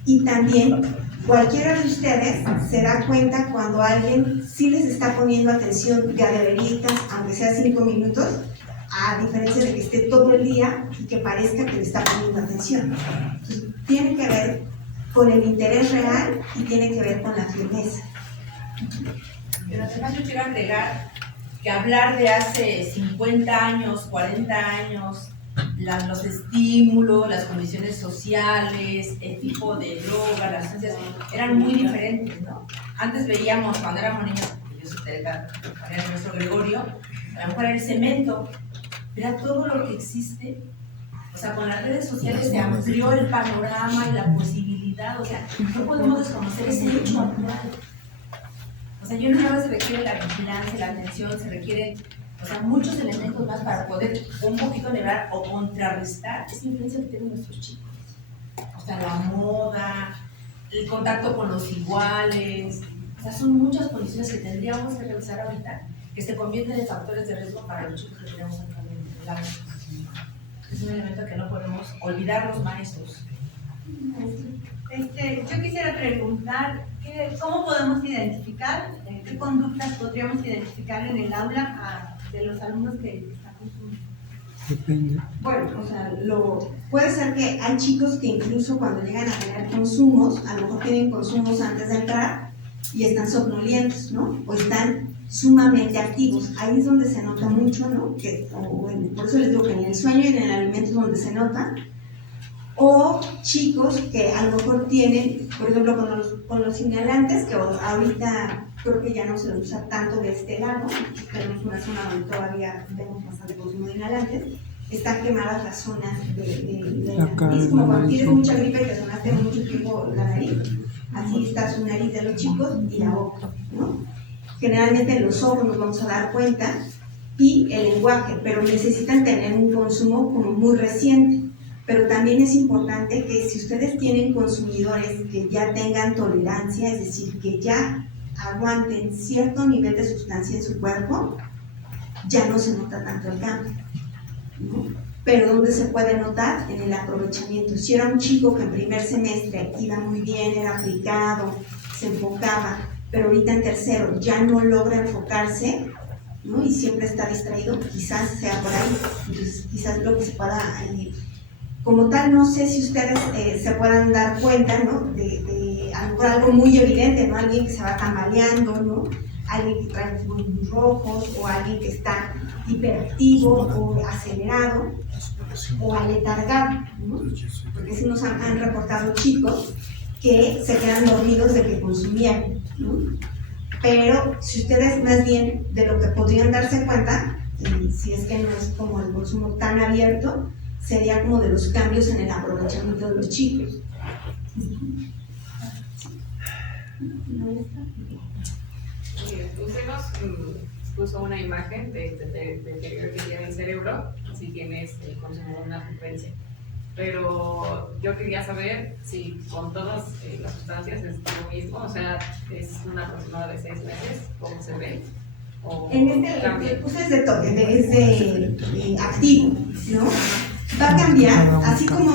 y también cualquiera de ustedes se da cuenta cuando alguien sí les está poniendo atención de a de veritas, aunque sea 5 minutos, a diferencia de que esté todo el día y que parezca que le está poniendo atención. Entonces, tiene que ver con el interés real y tiene que ver con la firmeza. Pero además yo quiero agregar que hablar de hace 50 años, 40 años, los estímulos, las condiciones sociales, el tipo de droga, las sustancias, eran muy diferentes, ¿no? Antes veíamos, cuando éramos niños, yo soy de era nuestro Gregorio, a lo mejor era el cemento, era todo lo que existe. O sea, con las redes sociales se amplió el panorama y la posibilidad, o sea, no podemos desconocer ese hecho actual. O sea, yo no nada más se requiere la vigilancia, la atención, se requieren, o sea, muchos elementos más para poder un poquito nivelar o contrarrestar esa influencia que tienen nuestros chicos. O sea, la moda, el contacto con los iguales, o sea, son muchas condiciones que tendríamos que revisar ahorita que se convierten en factores de riesgo para los chicos que tenemos actualmente. Es un elemento que no podemos olvidar los maestros. Yo quisiera preguntar, ¿cómo podemos identificar, qué conductas podríamos identificar en el aula de los alumnos que están consumiendo? Depende. Bueno, o sea, puede ser que hay chicos que incluso cuando llegan a tener consumos, a lo mejor tienen consumos antes de entrar y están somnolientos, ¿no? O están sumamente activos. Ahí es donde se nota mucho, ¿no? Por eso les digo que en el sueño y en el alimento es donde se nota. O chicos que a lo mejor tienen, por ejemplo, con los inhalantes, que ahorita creo que ya no se usa tanto de este lado, tenemos una zona donde todavía vemos bastante consumo de inhalantes, están quemadas las zonas de la nariz, como cuando tienes mucha gripe y te sonaste mucho tiempo la nariz, así está su nariz de los chicos y la boca, ¿no? Generalmente en los ojos nos vamos a dar cuenta, y el lenguaje, pero necesitan tener un consumo como muy reciente. Pero también es importante que si ustedes tienen consumidores que ya tengan tolerancia, es decir, que ya aguanten cierto nivel de sustancia en su cuerpo, ya no se nota tanto el cambio, ¿no? Pero ¿dónde se puede notar? En el aprovechamiento. Si era un chico que en primer semestre iba muy bien, era aplicado, se enfocaba, pero ahorita en tercero ya no logra enfocarse, ¿no? Y siempre está distraído, quizás sea por ahí. Entonces, quizás lo que se pueda... como tal, no sé si ustedes se puedan dar cuenta, ¿no? De algo muy evidente, ¿no? Alguien que se va tambaleando, ¿no? Alguien que trae los ojos muy rojos, o alguien que está hiperactivo o acelerado o aletargado, ¿no? Porque sí nos han reportado chicos que se quedan dormidos de que consumían, ¿no? Pero si ustedes más bien de lo que podrían darse cuenta, y si es que no es como el consumo tan abierto, sería como de los cambios en el aprovechamiento de los chicos. Usted nos puso una imagen de deterioro que tiene el cerebro si tienes el consumo de una frecuencia. pero yo quería saber si con todas las sustancias es lo mismo, o sea, es una aproximada de 6 meses, ¿cómo se ve? O En este, pues es de activo, ¿no? Va a cambiar, así como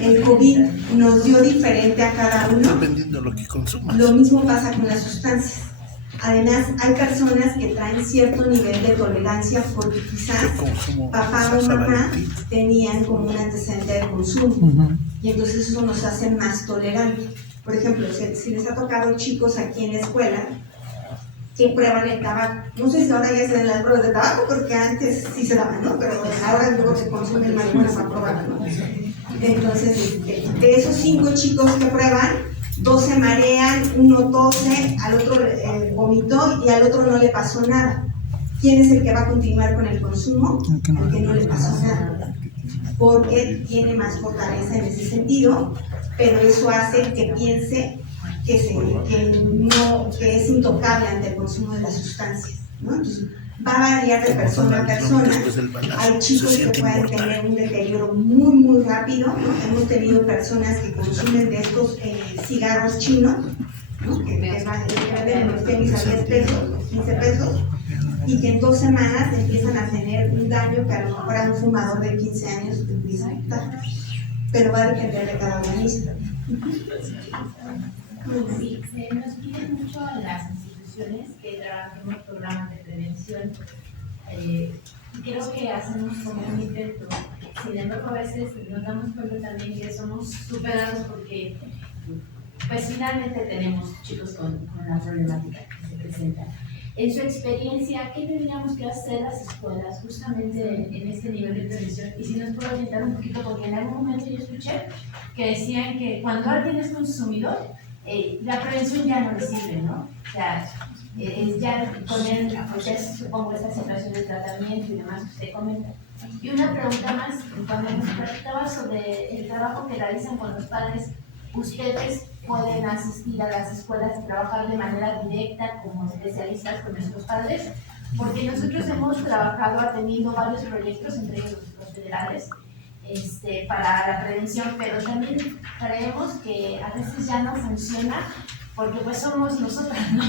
el COVID nos dio diferente a cada uno, Dependiendo de lo que consumas. lo mismo pasa con las sustancias. Además, hay personas que traen cierto nivel de tolerancia porque quizás papá o mamá tenían como un antecedente de consumo y entonces eso nos hace más tolerantes. Por ejemplo, si les ha tocado chicos aquí en la escuela que prueban el tabaco, no sé si ahora ya se dan las pruebas de tabaco porque antes sí se daban, ¿no? Pero ahora luego se consumen marihuana para probarlo, ¿no? Entonces, de esos 5 chicos que prueban, 2 se marean, uno tose, al otro vomitó y al otro no le pasó nada. ¿Quién es el que va a continuar con el consumo? Al que no le pasó nada, porque tiene más fortaleza en ese sentido, pero eso hace que piense que es intocable ante el consumo de las sustancias, ¿no? Entonces, va a variar de persona a persona. Hay chicos que pueden tener un deterioro muy, muy rápido, ¿no? Hemos tenido personas que consumen de estos cigarros chinos, ¿no? Que venden los tenis a 10 pesos, 15 pesos, y que en 2 semanas empiezan a tener un daño que a lo mejor a un fumador de 15 años empieza a quitar. Pero va a depender de cada organismo. Sí, se nos pide mucho a las instituciones que trabajemos programas de prevención. Creo que hacemos como un intento. Sin embargo, a veces nos damos cuenta también que somos superados porque pues finalmente tenemos chicos con la problemática que se presenta. En su experiencia, ¿qué tendríamos que hacer las escuelas justamente en este nivel de prevención? Y si nos puedo orientar un poquito, porque en algún momento yo escuché que decían que cuando alguien es consumidor, la prevención ya no le sirve, ¿no? O sea, ya poner, pues, supongo, esta situación de tratamiento y demás que usted comenta. Y una pregunta más, cuando nos preguntaba sobre el trabajo que realizan con los padres, ¿ustedes pueden asistir a las escuelas y trabajar de manera directa como especialistas con nuestros padres? Porque nosotros hemos trabajado atendiendo varios proyectos, entre ellos los federales, para la prevención, pero también creemos que a veces ya no funciona porque pues somos nosotras, ¿no?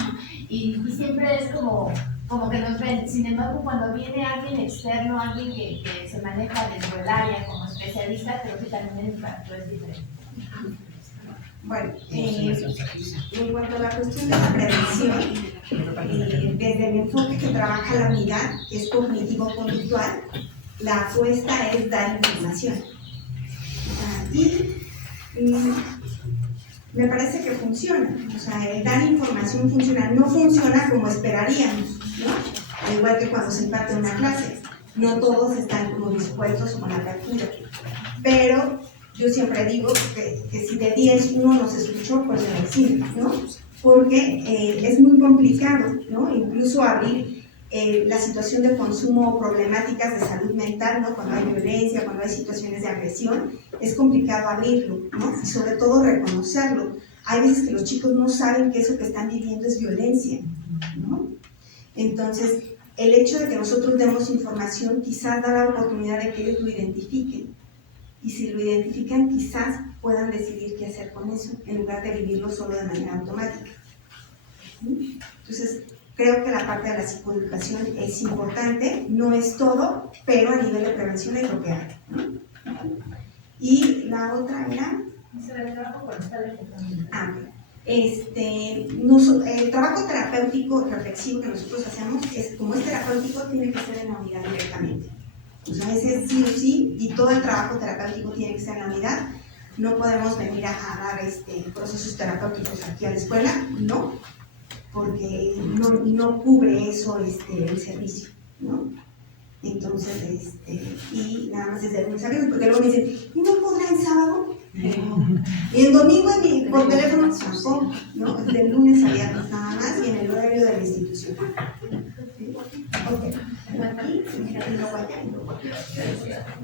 Y siempre es como que nos ven. Sin embargo, cuando viene alguien externo, alguien que se maneja dentro del área como especialista, creo que también el impacto es diferente. Bueno, en cuanto a la cuestión de la prevención, desde el enfoque que trabaja la unidad, que es cognitivo-conductual, la apuesta es dar información. Y me parece que funciona. O sea, el dar información funciona. No funciona como esperaríamos, ¿no? Al igual que cuando se imparte una clase. No todos están como dispuestos con la apertura. Pero yo siempre digo que si de 10 uno nos escuchó, pues le decimos, ¿no? Porque es muy complicado, ¿no? Incluso abrir la situación de consumo o problemáticas de salud mental, ¿no? Cuando hay violencia, cuando hay situaciones de agresión, es complicado abrirlo, ¿no? Y sobre todo reconocerlo. Hay veces que los chicos no saben que eso que están viviendo es violencia, ¿no? Entonces, el hecho de que nosotros demos información quizás da la oportunidad de que ellos lo identifiquen. Y si lo identifican, quizás puedan decidir qué hacer con eso, en lugar de vivirlo solo de manera automática. Entonces, creo que la parte de la psicoeducación es importante, no es todo, pero a nivel de prevención es lo que hay, ¿no? Y la otra era... Sobre el trabajo con los padres de familia. El trabajo terapéutico reflexivo que nosotros hacemos, como es terapéutico, tiene que ser en la unidad directamente. O sea, ese sí o sí, y todo el trabajo terapéutico tiene que ser en la unidad. No podemos venir a dar procesos terapéuticos aquí a la escuela, no, porque no cubre eso el servicio, ¿no? Entonces, y nada más desde lunes a viernes, porque luego me dicen, ¿y no podrá en sábado? Y el domingo por teléfono tampoco, ¿no? De lunes a viernes nada más y en el horario de la institución.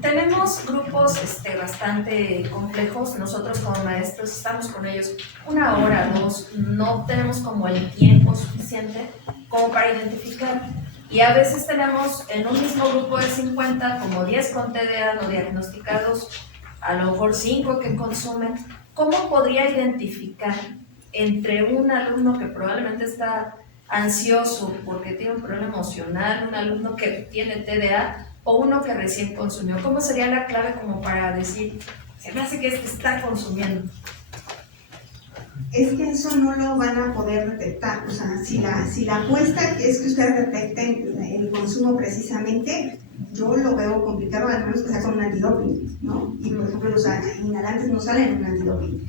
Tenemos grupos bastante complejos. Nosotros como maestros estamos con ellos 1 hora, 2, no tenemos como el tiempo suficiente como para identificar. Y a veces tenemos en un mismo grupo de 50 como 10 con TDA no diagnosticados a lo mejor 5 que consumen, ¿cómo podría identificar entre un alumno que probablemente está ansioso porque tiene un problema emocional, un alumno que tiene TDA o uno que recién consumió? ¿Cómo sería la clave como para decir, se me hace que este está consumiendo? Es que eso no lo van a poder detectar. O sea, si la apuesta es que ustedes detecten el consumo precisamente, yo lo veo complicado, al menos que sea con un antidoping, ¿no? Y por ejemplo, los inhalantes no salen en un antidoping.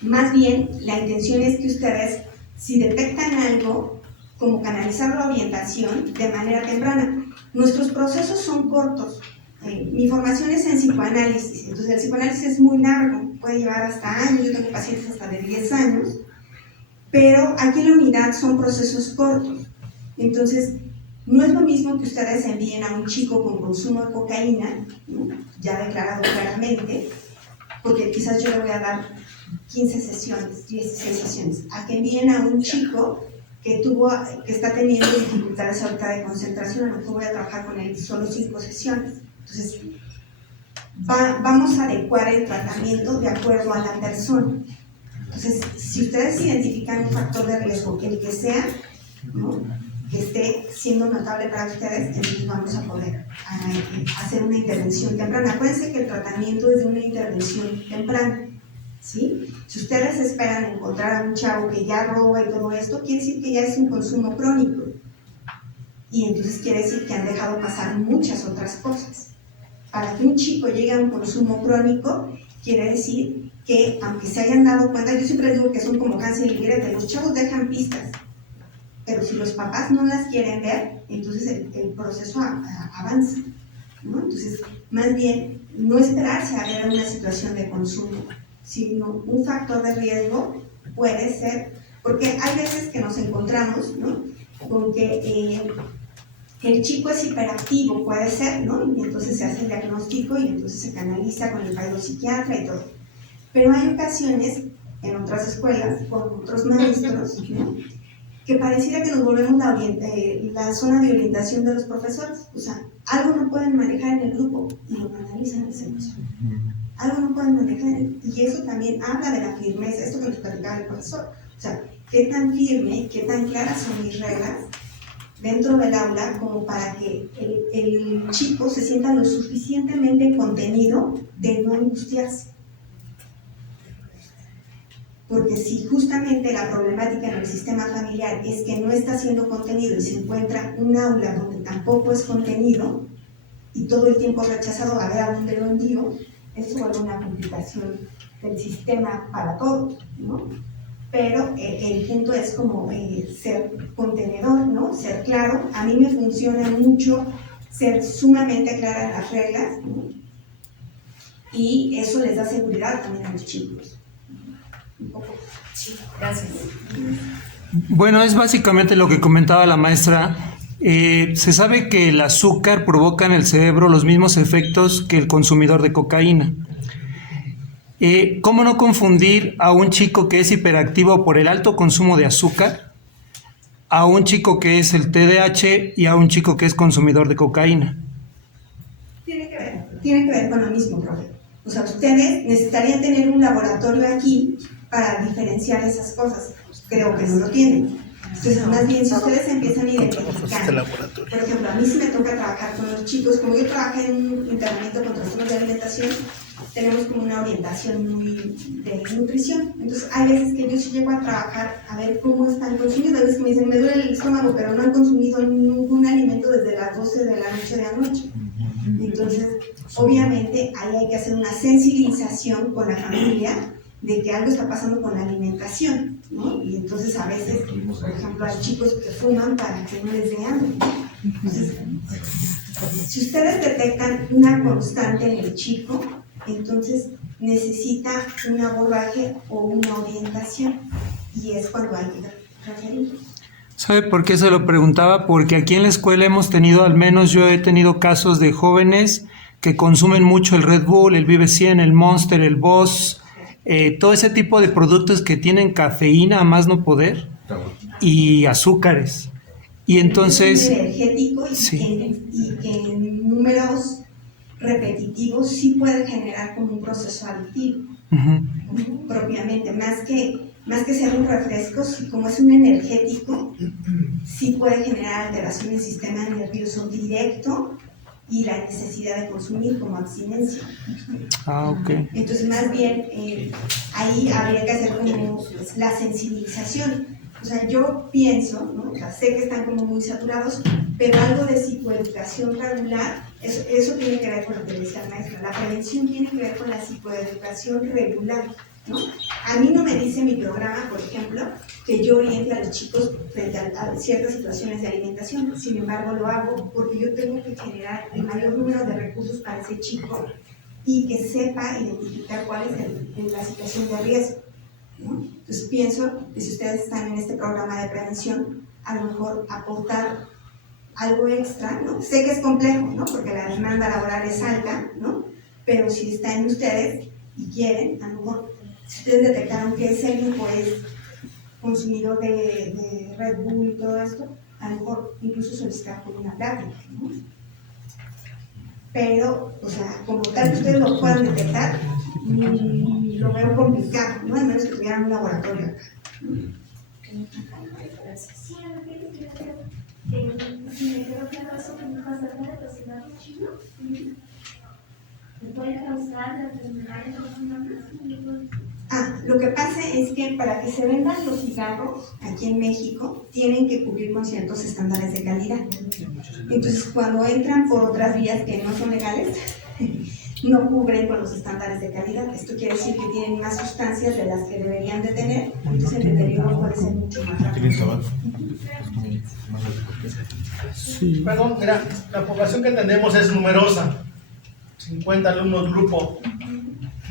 Más bien, la intención es que ustedes, si detectan algo, como canalizar la orientación de manera temprana. Nuestros procesos son cortos. Mi formación es en psicoanálisis, entonces el psicoanálisis es muy largo, puede llevar hasta años, yo tengo pacientes hasta de 10 años, pero aquí en la unidad son procesos cortos. Entonces, no es lo mismo que ustedes envíen a un chico con consumo de cocaína, ¿no?, ya declarado claramente, porque quizás yo le voy a dar 15 sesiones, 16 sesiones, a que envíen a un chico que está teniendo dificultades ahorita de concentración, a lo mejor voy a trabajar con él solo 5 sesiones. Entonces, vamos a adecuar el tratamiento de acuerdo a la persona. Entonces, si ustedes identifican un factor de riesgo, el que sea, ¿no?, que esté siendo notable para ustedes, entonces vamos a poder hacer una intervención temprana. Acuérdense que el tratamiento es de una intervención temprana, ¿sí? Si ustedes esperan encontrar a un chavo que ya roba y todo esto, quiere decir que ya es un consumo crónico. Y entonces quiere decir que han dejado pasar muchas otras cosas. Para que un chico llegue a un consumo crónico, quiere decir que, aunque se hayan dado cuenta, yo siempre digo que son como Hansel y Gretel, los chavos dejan pistas, pero si los papás no las quieren ver, entonces el proceso avanza, ¿no? Entonces, más bien, no esperarse a ver una situación de consumo, sino un factor de riesgo puede ser, porque hay veces que nos encontramos, ¿no?, con que el chico es hiperactivo, puede ser, ¿no?, y entonces se hace el diagnóstico y entonces se canaliza con el psiquiatra y todo. Pero hay ocasiones, en otras escuelas, con otros maestros, ¿no?, que pareciera que nos volvemos la zona de orientación de los profesores. O sea, algo no pueden manejar en el grupo y lo canalizan en el centro. Algo no pueden manejar, y eso también habla de la firmeza, esto que nos platicaba el profesor. O sea, qué tan firme y qué tan claras son mis reglas dentro del aula como para que el chico se sienta lo suficientemente contenido de no angustiarse. Porque si justamente la problemática en el sistema familiar es que no está siendo contenido y se encuentra un aula donde tampoco es contenido y todo el tiempo rechazado, a ver a dónde lo envío, eso vuelve una complicación del sistema para todos, ¿no? Pero el punto es como ser contenedor, ¿no?, ser claro. A mí me funciona mucho ser sumamente clara en las reglas, ¿no?, y eso les da seguridad también a los chicos. Sí, gracias. Bueno, es básicamente lo que comentaba la maestra. Se sabe que el azúcar provoca en el cerebro los mismos efectos que el consumidor de cocaína. ¿Cómo no confundir a un chico que es hiperactivo por el alto consumo de azúcar a un chico que es el TDAH y a un chico que es consumidor de cocaína? Tiene que ver con lo mismo, profe. O sea, ustedes necesitarían tener un laboratorio aquí para diferenciar esas cosas. Creo que no lo tienen. Entonces, más bien, si ustedes empiezan a identificar, por ejemplo, a mí sí me toca trabajar con los chicos, como yo trabajé en un internamiento con trastornos de alimentación, tenemos como una orientación muy de nutrición. Entonces, hay veces que yo sí llego a trabajar a ver cómo están consumiendo. A veces me dicen, me duele el estómago, pero no han consumido ningún alimento desde las 12 de la noche de anoche. Entonces, obviamente, ahí hay que hacer una sensibilización con la familia de que algo está pasando con la alimentación, ¿no? Y entonces a veces, por ejemplo, hay chicos que fuman para que no les dé hambre. Entonces, si ustedes detectan una constante en el chico, entonces necesita un abordaje o una orientación, y es cuando hay que referirlos. ¿Sabe por qué se lo preguntaba? Porque aquí en la escuela hemos tenido, al menos yo he tenido casos de jóvenes que consumen mucho el Red Bull, el Vive 100, el Monster, el Boss, todo ese tipo de productos que tienen cafeína a más no poder y azúcares. Y entonces... Es energético y, sí. y que en números repetitivo, sí puede generar como un proceso adictivo, propiamente, más que ser un refresco, sí, como es un energético, sí puede generar alteración del sistema nervioso directo y la necesidad de consumir como abstinencia. Ok. Entonces, más bien, ahí habría que hacer como la sensibilización. O sea, yo pienso, ¿no? O sea, sé que están como muy saturados, pero algo de psicoeducación regular, eso tiene que ver con lo que decía el maestro. La prevención tiene que ver con la psicoeducación regular, ¿no? A mí no me dice mi programa, por ejemplo, que yo oriente a los chicos frente a ciertas situaciones de alimentación. Sin embargo, lo hago porque yo tengo que generar el mayor número de recursos para ese chico y que sepa identificar cuál es la situación de riesgo, ¿no? Entonces pienso que si ustedes están en este programa de prevención, a lo mejor aportar algo extra, ¿no? Sé que es complejo, ¿no? Porque la demanda laboral es alta, ¿no? Pero si está en ustedes y quieren, a lo mejor, si ustedes detectaron que ese grupo es consumidor de Red Bull y todo esto, a lo mejor incluso solicitar por una plática, ¿no? Pero, o sea, como tal que ustedes lo puedan detectar, lo veo complicado, ¿no? Al menos que tuvieran un laboratorio acá. Sí, a lo que te quiero decir, si me quedo claro eso que me pasa de los cigarros chinos, ¿me puede causar la enfermedad de los cigarros? Lo que pasa es que para que se vendan los cigarros aquí en México, tienen que cumplir con ciertos estándares de calidad. Entonces, cuando entran por otras vías que no son legales, no cubren con los estándares de calidad. Esto quiere decir que tienen más sustancias de las que deberían de tener, entonces el deterioro puede ser mucho más rápido. Sí. Perdón, mira, la población que tenemos es numerosa, 50 alumnos grupo,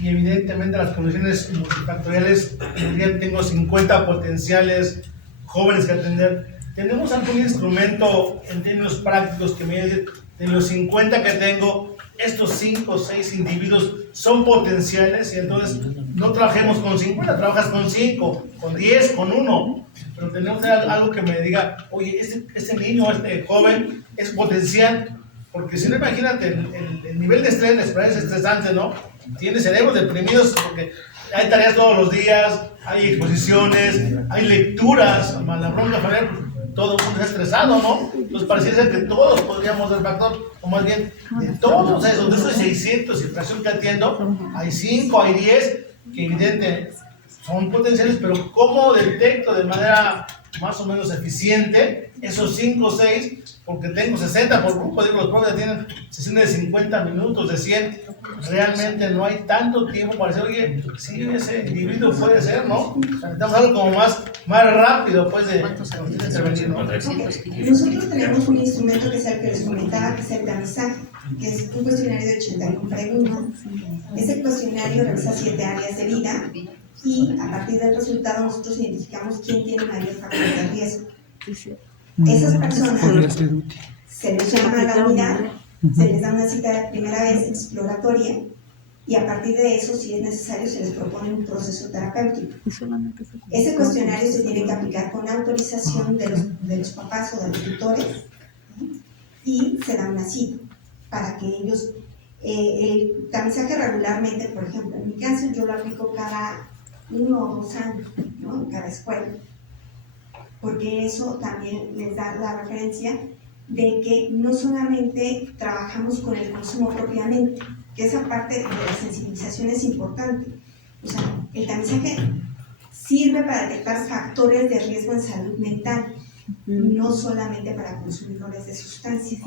y evidentemente las condiciones multifactoriales, ya tengo 50 potenciales jóvenes que atender. ¿Tenemos algún instrumento en términos prácticos que me dice de los 50 que tengo, estos 5 o 6 individuos son potenciales? Y entonces no trabajemos con 50, trabajas con 5, con 10, con 1, pero tenemos algo que me diga, oye, este niño, este joven es potencial, porque si no, imagínate el nivel de estrés, la experiencia es estresante, ¿no? Tiene cerebros deprimidos porque hay tareas todos los días, hay exposiciones, hay lecturas, más la bronca familiar, todo el mundo está estresado, ¿no? Entonces pareciera ser que todos podríamos ser factor, o más bien, de todos esos, de esos 600 y fracción que atiendo, hay 5, hay 10 que evidentemente son potenciales, pero ¿cómo detecto de manera más o menos eficiente esos 5 o 6? Porque tengo 60 por grupo, digo, los profes tienen sesiones de 50 minutos, de 100, realmente no hay tanto tiempo para decir, oye, sí, ese individuo puede ser, ¿no? O sea, necesitamos algo como más rápido, pues, de intervenir, ¿no? Okay. Nosotros tenemos un instrumento que es el que les comentaba, que es el tamizaje, que es un cuestionario de 81 preguntas. Ese cuestionario revisa 7 áreas de vida y a partir del resultado nosotros identificamos quién tiene mayor factor de riesgo. Esas personas se les llama a la unidad, se les da una cita de primera vez exploratoria y a partir de eso, si es necesario, se les propone un proceso terapéutico. Ese cuestionario se tiene que aplicar con autorización de los papás o de los tutores y se da una cita para que ellos, el tamizaje regularmente, por ejemplo, en mi caso yo lo aplico cada 1 o 2 años, ¿no? En cada escuela, porque eso también les da la referencia de que no solamente trabajamos con el consumo propiamente, que esa parte de la sensibilización es importante. O sea, el tamizaje sirve para detectar factores de riesgo en salud mental, no solamente para consumidores de sustancias.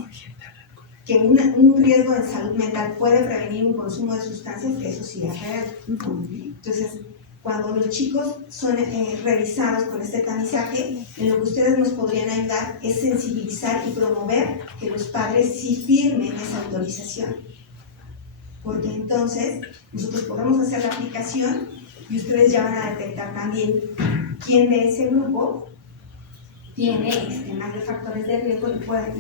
Que un riesgo en salud mental puede prevenir un consumo de sustancias, que eso sí es real. Entonces, cuando los chicos son revisados con este tamizaje, en lo que ustedes nos podrían ayudar es sensibilizar y promover que los padres sí firmen esa autorización. Porque entonces nosotros podemos hacer la aplicación y ustedes ya van a detectar también quién de ese grupo tiene mayor factores de riesgo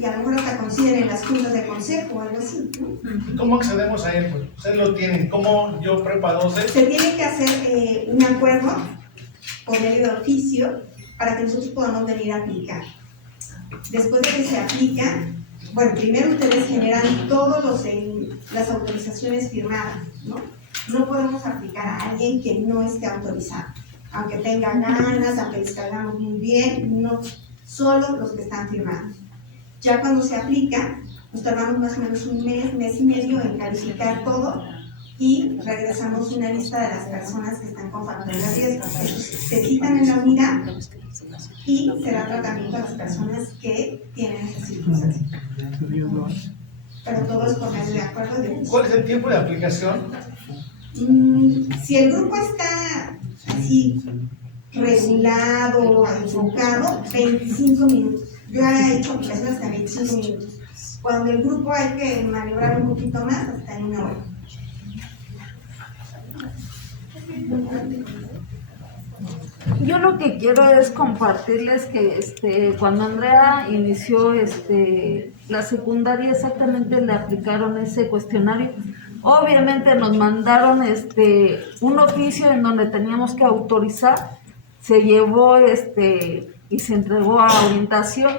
y a lo mejor hasta consideren las juntas de consejo o algo así, ¿no? ¿Cómo accedemos a él? Pues ustedes lo tienen. ¿Cómo yo prepa 12? Se tiene que hacer un acuerdo por medio de oficio para que nosotros podamos venir a aplicar. Después de que se aplica, bueno, primero ustedes generan todos las autorizaciones firmadas, ¿no? No podemos aplicar a alguien que no esté autorizado, aunque tenga ganas, aunque les caigamos muy bien, no, solo los que están firmados. Ya cuando se aplica, nos tardamos más o menos un mes y medio en calificar todo y regresamos una lista de las personas que están con factores de riesgo. Esos se citan en la unidad y se da tratamiento a las personas que tienen esas circunstancias. Pero todo es ponerse de acuerdo. ¿Cuál es el tiempo de aplicación? Si el grupo está así regulado, enfocado, 25 minutos. Yo he hecho aplicaciones hasta 25 minutos. Cuando el grupo hay que maniobrar un poquito más, hasta en 1 hora. Yo lo que quiero es compartirles que cuando Andrea inició la secundaria, exactamente le aplicaron ese cuestionario. Obviamente nos mandaron un oficio en donde teníamos que autorizar, se llevó y se entregó a orientación.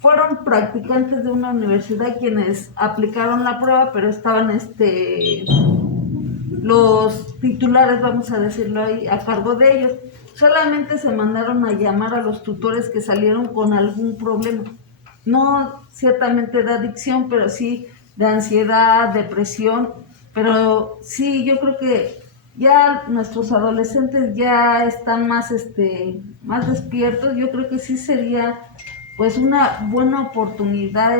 Fueron practicantes de una universidad quienes aplicaron la prueba, pero estaban los titulares, vamos a decirlo ahí, a cargo de ellos. Solamente se mandaron a llamar a los tutores que salieron con algún problema. No ciertamente de adicción, pero sí de ansiedad, depresión. Pero sí, yo creo que ya nuestros adolescentes ya están más despiertos. Yo creo que sí sería pues una buena oportunidad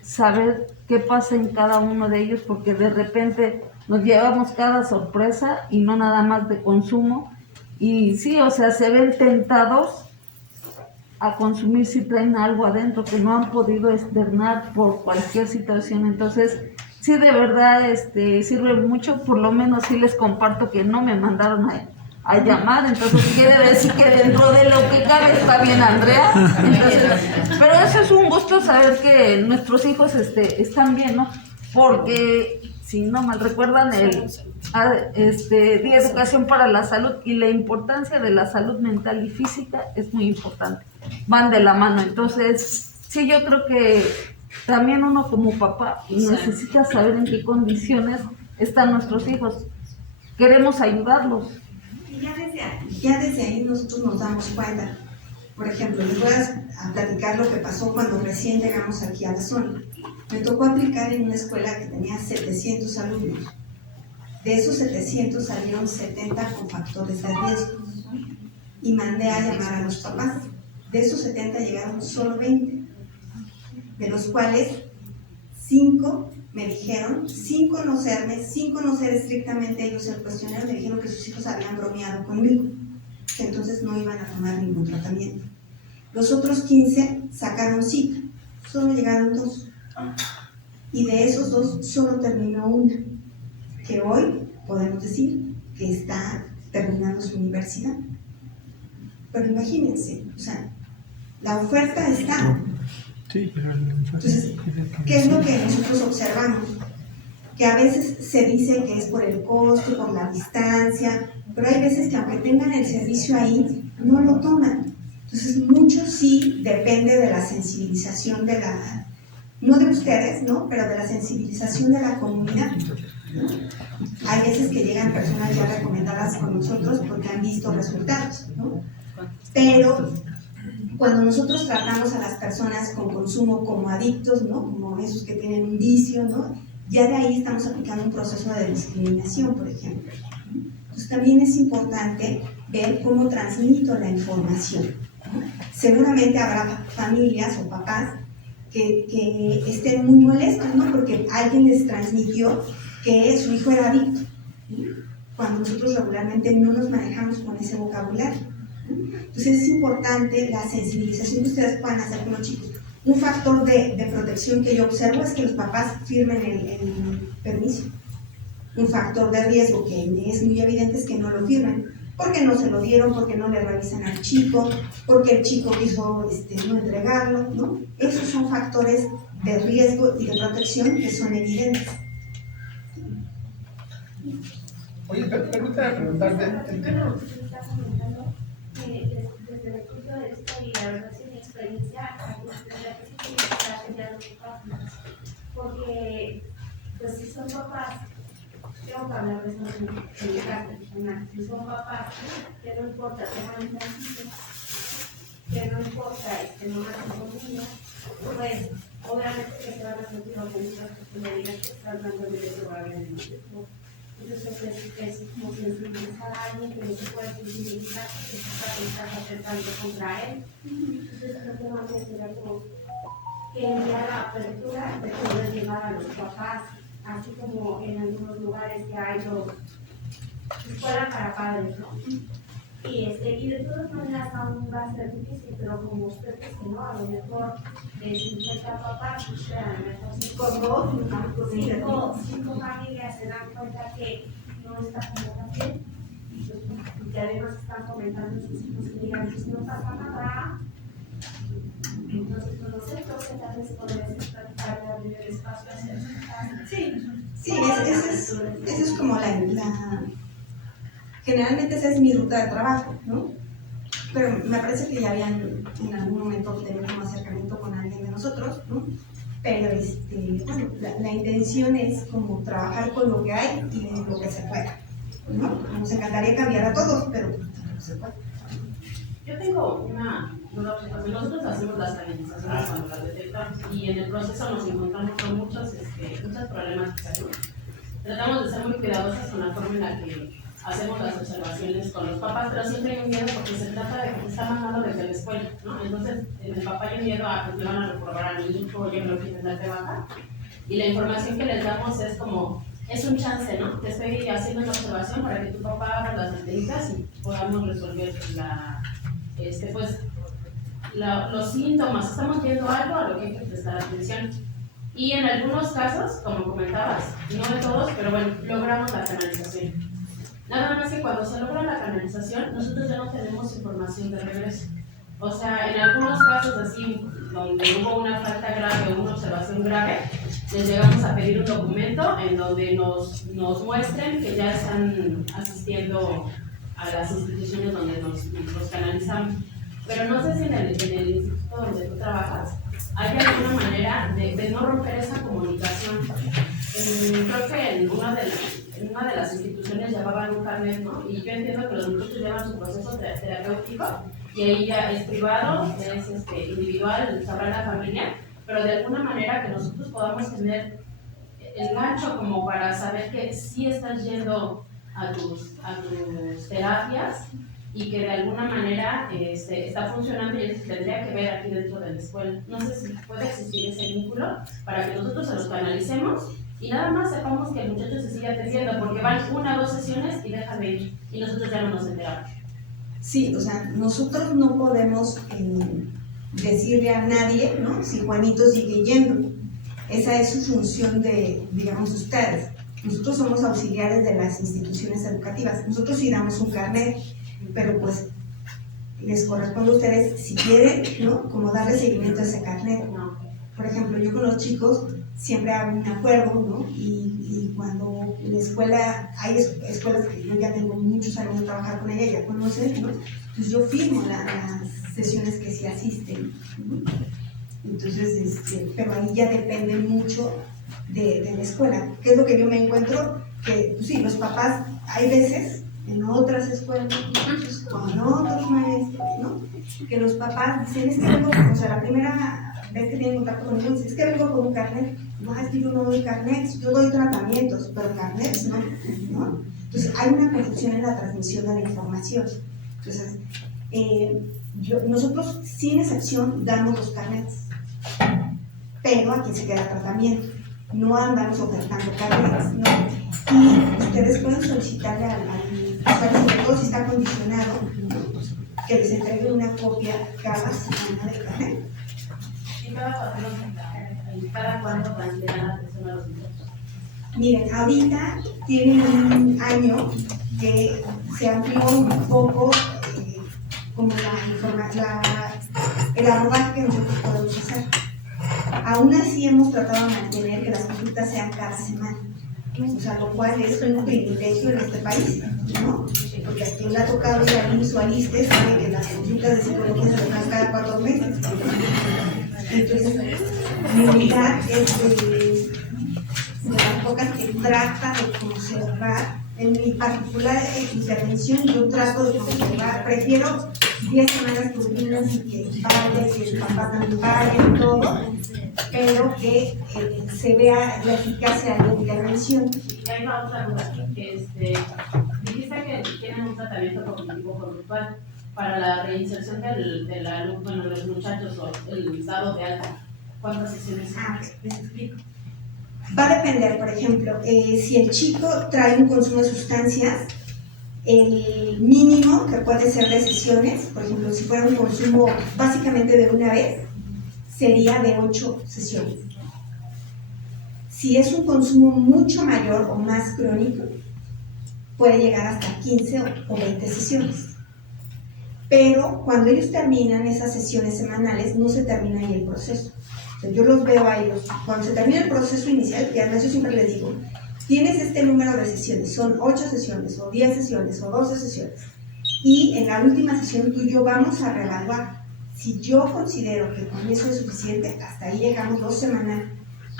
saber qué pasa en cada uno de ellos, porque de repente nos llevamos cada sorpresa y no nada más de consumo. Y sí, o sea, se ven tentados a consumir si traen algo adentro que no han podido externar por cualquier situación. Entonces, sí, de verdad, sirve mucho. Por lo menos sí les comparto que no me mandaron a llamar, entonces quiere decir que dentro de lo que cabe está bien Andrea. Entonces, pero eso es un gusto saber que nuestros hijos están bien, ¿no? Porque, si no mal recuerdan, el Día de Educación para la Salud y la importancia de la salud mental y física es muy importante, van de la mano. Entonces, sí, yo creo que también uno como papá necesita saber en qué condiciones están nuestros hijos. Queremos ayudarlos. Y ya desde ahí nosotros nos damos cuenta. Por ejemplo, les voy a platicar lo que pasó cuando recién llegamos aquí a la zona. Me tocó aplicar en una escuela que tenía 700 alumnos. De esos 700 salieron 70 con factores de riesgo. Y mandé a llamar a los papás. De esos 70 llegaron solo 20, de los cuales 5 me dijeron, sin conocerme, sin conocer estrictamente ellos el cuestionario, me dijeron que sus hijos habían bromeado conmigo, que entonces no iban a tomar ningún tratamiento. Los otros 15 sacaron cita, solo llegaron 2. Y de esos 2 solo terminó una, que hoy podemos decir que está terminando su universidad. Pero imagínense, o sea, la oferta está. Entonces, ¿qué es lo que nosotros observamos? Que a veces se dice que es por el costo, por la distancia, pero hay veces que aunque tengan el servicio ahí, no lo toman. Entonces, mucho sí depende de la sensibilización de la, no de ustedes, ¿no? Pero de la sensibilización de la comunidad. Hay veces que llegan personas ya recomendadas con nosotros porque han visto resultados, ¿no? Pero cuando nosotros tratamos a las personas con consumo como adictos, ¿no? Como esos que tienen un vicio, ¿no? Ya de ahí estamos aplicando un proceso de discriminación, por ejemplo. Entonces también es importante ver cómo transmito la información, ¿no? Seguramente habrá familias o papás que estén muy molestos, ¿no? Porque alguien les transmitió que su hijo era adicto, ¿no? Cuando nosotros regularmente no nos manejamos con ese vocabulario. Entonces es importante la sensibilización que ustedes puedan hacer con los chicos. Un factor de protección que yo observo es que los papás firmen el permiso. Un factor de riesgo que es muy evidente es que no lo firmen, porque no se lo dieron, porque no le revisan al chico, porque el chico quiso no entregarlo, ¿no? Esos son factores de riesgo y de protección que son evidentes. Oye, permítame preguntarte, desde el punto de vista y la verdad sin experiencia, porque pues son papás, tengo que hablar de eso en mi casa, si son papás, que no importa cómo les transmiten, que no importa no hacen conmigo, pues obviamente que se van a sentir ofendidas porque me digan que están dándole de drogar en el mundo. Entonces es como sensibilizar a alguien que no se puede sensibilizar porque se está atentando contra él. Entonces creo que más bien sería como que enviar la apertura de poder llegar a los papás, así como en algunos lugares que hay escuela para padres, ¿no? Y de todas maneras aún va a ser difícil, pero como usted dice, ¿no? A lo mejor de 50 papás, pues a lo mejor cinco familias se dan cuenta que no está como bien, y que además están comentando sus hijos que digan, pues no pasa nada. Entonces, pues no sé, creo que tal vez podría ser tratar de abrir el espacio hacia eso. Sí, esa es como generalmente esa es mi ruta de trabajo, ¿no? Pero me parece que ya habían en algún momento tenido un acercamiento con alguien de nosotros, ¿no? Pero bueno, la intención es como trabajar con lo que hay y lo que se pueda, ¿no? Nos encantaría cambiar a todos, pero no se puede. Yo tengo una observación. Nosotros hacemos las canalizaciones cuando las detectamos y en el proceso nos encontramos con muchas problemáticas, ¿no? Tratamos de ser muy cuidadosas con la forma en la que hacemos las observaciones con los papás, pero siempre hay un miedo porque se trata de que se está mandando desde la escuela, ¿no? Entonces, en el papá hay un miedo a que me van a reprobar a mi hijo, yo me lo quiero dar de baja. Y la información que les damos es como, es un chance, ¿no? Te estoy haciendo una observación para que tu papá abra las antenitas y podamos resolver los síntomas. Estamos viendo algo a lo que hay que prestar atención. Y en algunos casos, como comentabas, no de todos, pero bueno, logramos la canalización. Nada más que cuando se logra la canalización, nosotros ya no tenemos información de regreso. O sea, en algunos casos así, donde hubo una falta grave o una observación grave, les llegamos a pedir un documento en donde nos muestren que ya están asistiendo a las instituciones donde nos canalizamos. Pero no sé si en el instituto donde tú trabajas hay alguna manera de no romper esa comunicación. Creo que en una de las instituciones llevaban un carnet, ¿no? Y yo entiendo que los muchachos llevan su proceso terapéutico y ahí ya es privado, es individual, sabrá la familia, pero de alguna manera que nosotros podamos tener el gancho como para saber que sí estás yendo a tus terapias y que de alguna manera está funcionando y eso tendría que ver aquí dentro de la escuela. No sé si puede existir ese vínculo para que nosotros se los canalicemos y nada más sepamos que el muchacho se sigue atendiendo, porque van 1 o 2 sesiones y dejan de ir y nosotros ya no nos enteramos. Sí, o sea, nosotros no podemos decirle a nadie, ¿no? Si Juanito sigue yendo. Esa es su función de, digamos, ustedes. Nosotros somos auxiliares de las instituciones educativas. Nosotros sí damos un carnet, pero pues les corresponde a ustedes, si quieren, ¿no? Como darle seguimiento a ese carnet. Por ejemplo, yo con los chicos siempre hago un acuerdo, ¿no? Y cuando en la escuela, hay escuelas que yo ya tengo muchos años de trabajar con ella, ya conocen, ¿no? Entonces yo firmo las sesiones que sí asisten, ¿no? Entonces, pero ahí ya depende mucho de la escuela. ¿Qué es lo que yo me encuentro? Que, pues sí, los papás, hay veces, en otras escuelas, con otros maestros, ¿no? Que los papás dicen, es que vengo, o sea, la primera vez que tienen contacto conmigo, dicen, es que vengo con un carnet. No, es que yo no doy carnets, yo doy tratamientos, pero carnets no, ¿no? Entonces, hay una confusión en la transmisión de la información. Entonces, nosotros, sin excepción, damos los carnets, pero a quien se queda tratamiento. No andamos ofertando carnets, ¿no? Y ustedes pueden solicitarle al usuario, sobre todo si está condicionado, ¿no? Que les entregue una copia cada semana del carnet. ¿Y cada cuánto plantean la atención a los niños? Miren, ahorita tienen un año que se amplió un poco como el abordaje que nosotros podemos hacer. Aún así hemos tratado de mantener que las consultas sean cada semana, o sea, lo cual es un privilegio en este país, ¿no? Porque a quien le ha tocado ir al IMSS o al ISSSTE sabe que las consultas de psicología se dan cada 4 meses. Entonces, mi unidad es de las pocas que trata de conservar, en mi particular intervención, yo trato de conservar, prefiero 10 semanas que los niños y que vaya, que el papá también vaya y todo, pero que se vea la eficacia de la intervención. Y hay otra duda, dijiste que tienen un tratamiento cognitivo-conductual para la reinserción del alumno, bueno, de los muchachos o el dado de alta. ¿Cuántas sesiones? Les explico. Va a depender, por ejemplo, si el chico trae un consumo de sustancias, el mínimo que puede ser de sesiones, por ejemplo, si fuera un consumo básicamente de una vez, sería de 8 sesiones. Si es un consumo mucho mayor o más crónico, puede llegar hasta 15 o 20 sesiones. Pero cuando ellos terminan esas sesiones semanales, no se termina ahí el proceso. O sea, yo los veo a ellos, cuando se termina el proceso inicial, que además yo siempre les digo, tienes este número de sesiones, son 8 sesiones, o 10 sesiones, o 12 sesiones, y en la última sesión tú y yo vamos a reevaluar. Si yo considero que con eso es suficiente, hasta ahí llegamos 2 semanas,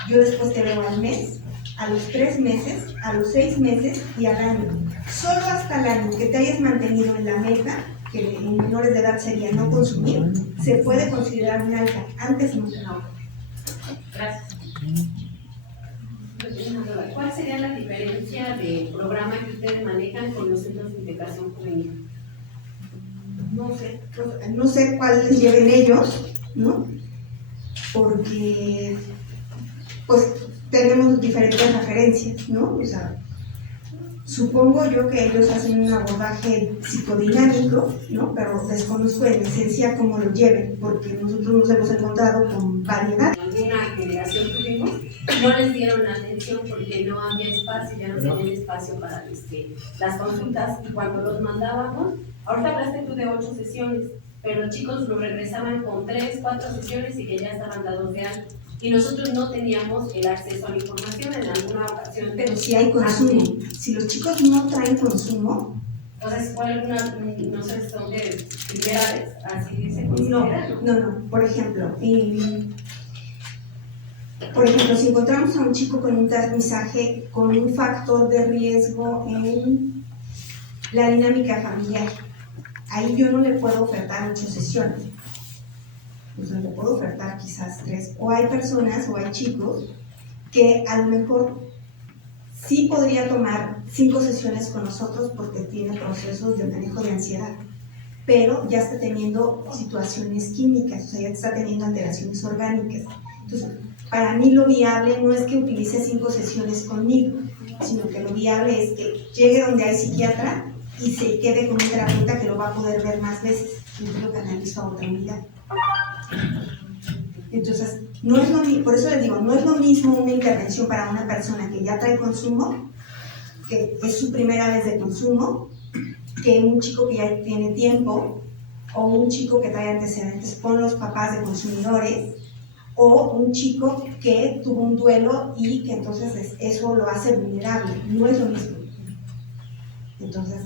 yo después te veo al mes, a los 3 meses, a los 6 meses y al año. Solo hasta el año que te hayas mantenido en la meta, que en menores de edad sería no consumir, se puede considerar un alta, antes no. Gracias. ¿Cuál sería la diferencia de programa que ustedes manejan con los centros de integración juvenil? No sé cuáles lleven ellos, ¿no? Porque, pues, tenemos diferentes referencias, ¿no? O sea, supongo yo que ellos hacen un abordaje psicodinámico, ¿no? Pero desconozco en esencia cómo lo lleven, porque nosotros nos hemos encontrado con variedad. Alguna generación tuvimos, no les dieron atención porque no había espacio, ya no tenían espacio para las consultas, y cuando los mandábamos, ahorita hablaste tú de 8 sesiones, pero los chicos lo regresaban con 3, 4 sesiones y que ya estaban dados de alta. Y nosotros no teníamos el acceso a la información en alguna ocasión. Pero si hay consumo, si los chicos no traen consumo. Entonces, ¿cuál alguna, no sé, son de primera vez? Así se considera, ¿no? No, por ejemplo, si encontramos a un chico con un transmisaje, con un factor de riesgo en la dinámica familiar, ahí yo no le puedo ofertar 8 sesiones. O sea, le puedo ofertar quizás 3. O hay personas o hay chicos que a lo mejor sí podría tomar 5 sesiones con nosotros porque tiene procesos de manejo de ansiedad, pero ya está teniendo situaciones químicas, o sea, ya está teniendo alteraciones orgánicas. Entonces, para mí lo viable no es que utilice 5 sesiones conmigo, sino que lo viable es que llegue donde hay psiquiatra y se quede con un terapeuta que lo va a poder ver más veces, y yo lo canalizo a otra unidad. Entonces, no es lo mismo, por eso les digo, no es lo mismo una intervención para una persona que ya trae consumo, que es su primera vez de consumo, que un chico que ya tiene tiempo, o un chico que trae antecedentes con los papás de consumidores, o un chico que tuvo un duelo y que entonces eso lo hace vulnerable. No es lo mismo. Entonces,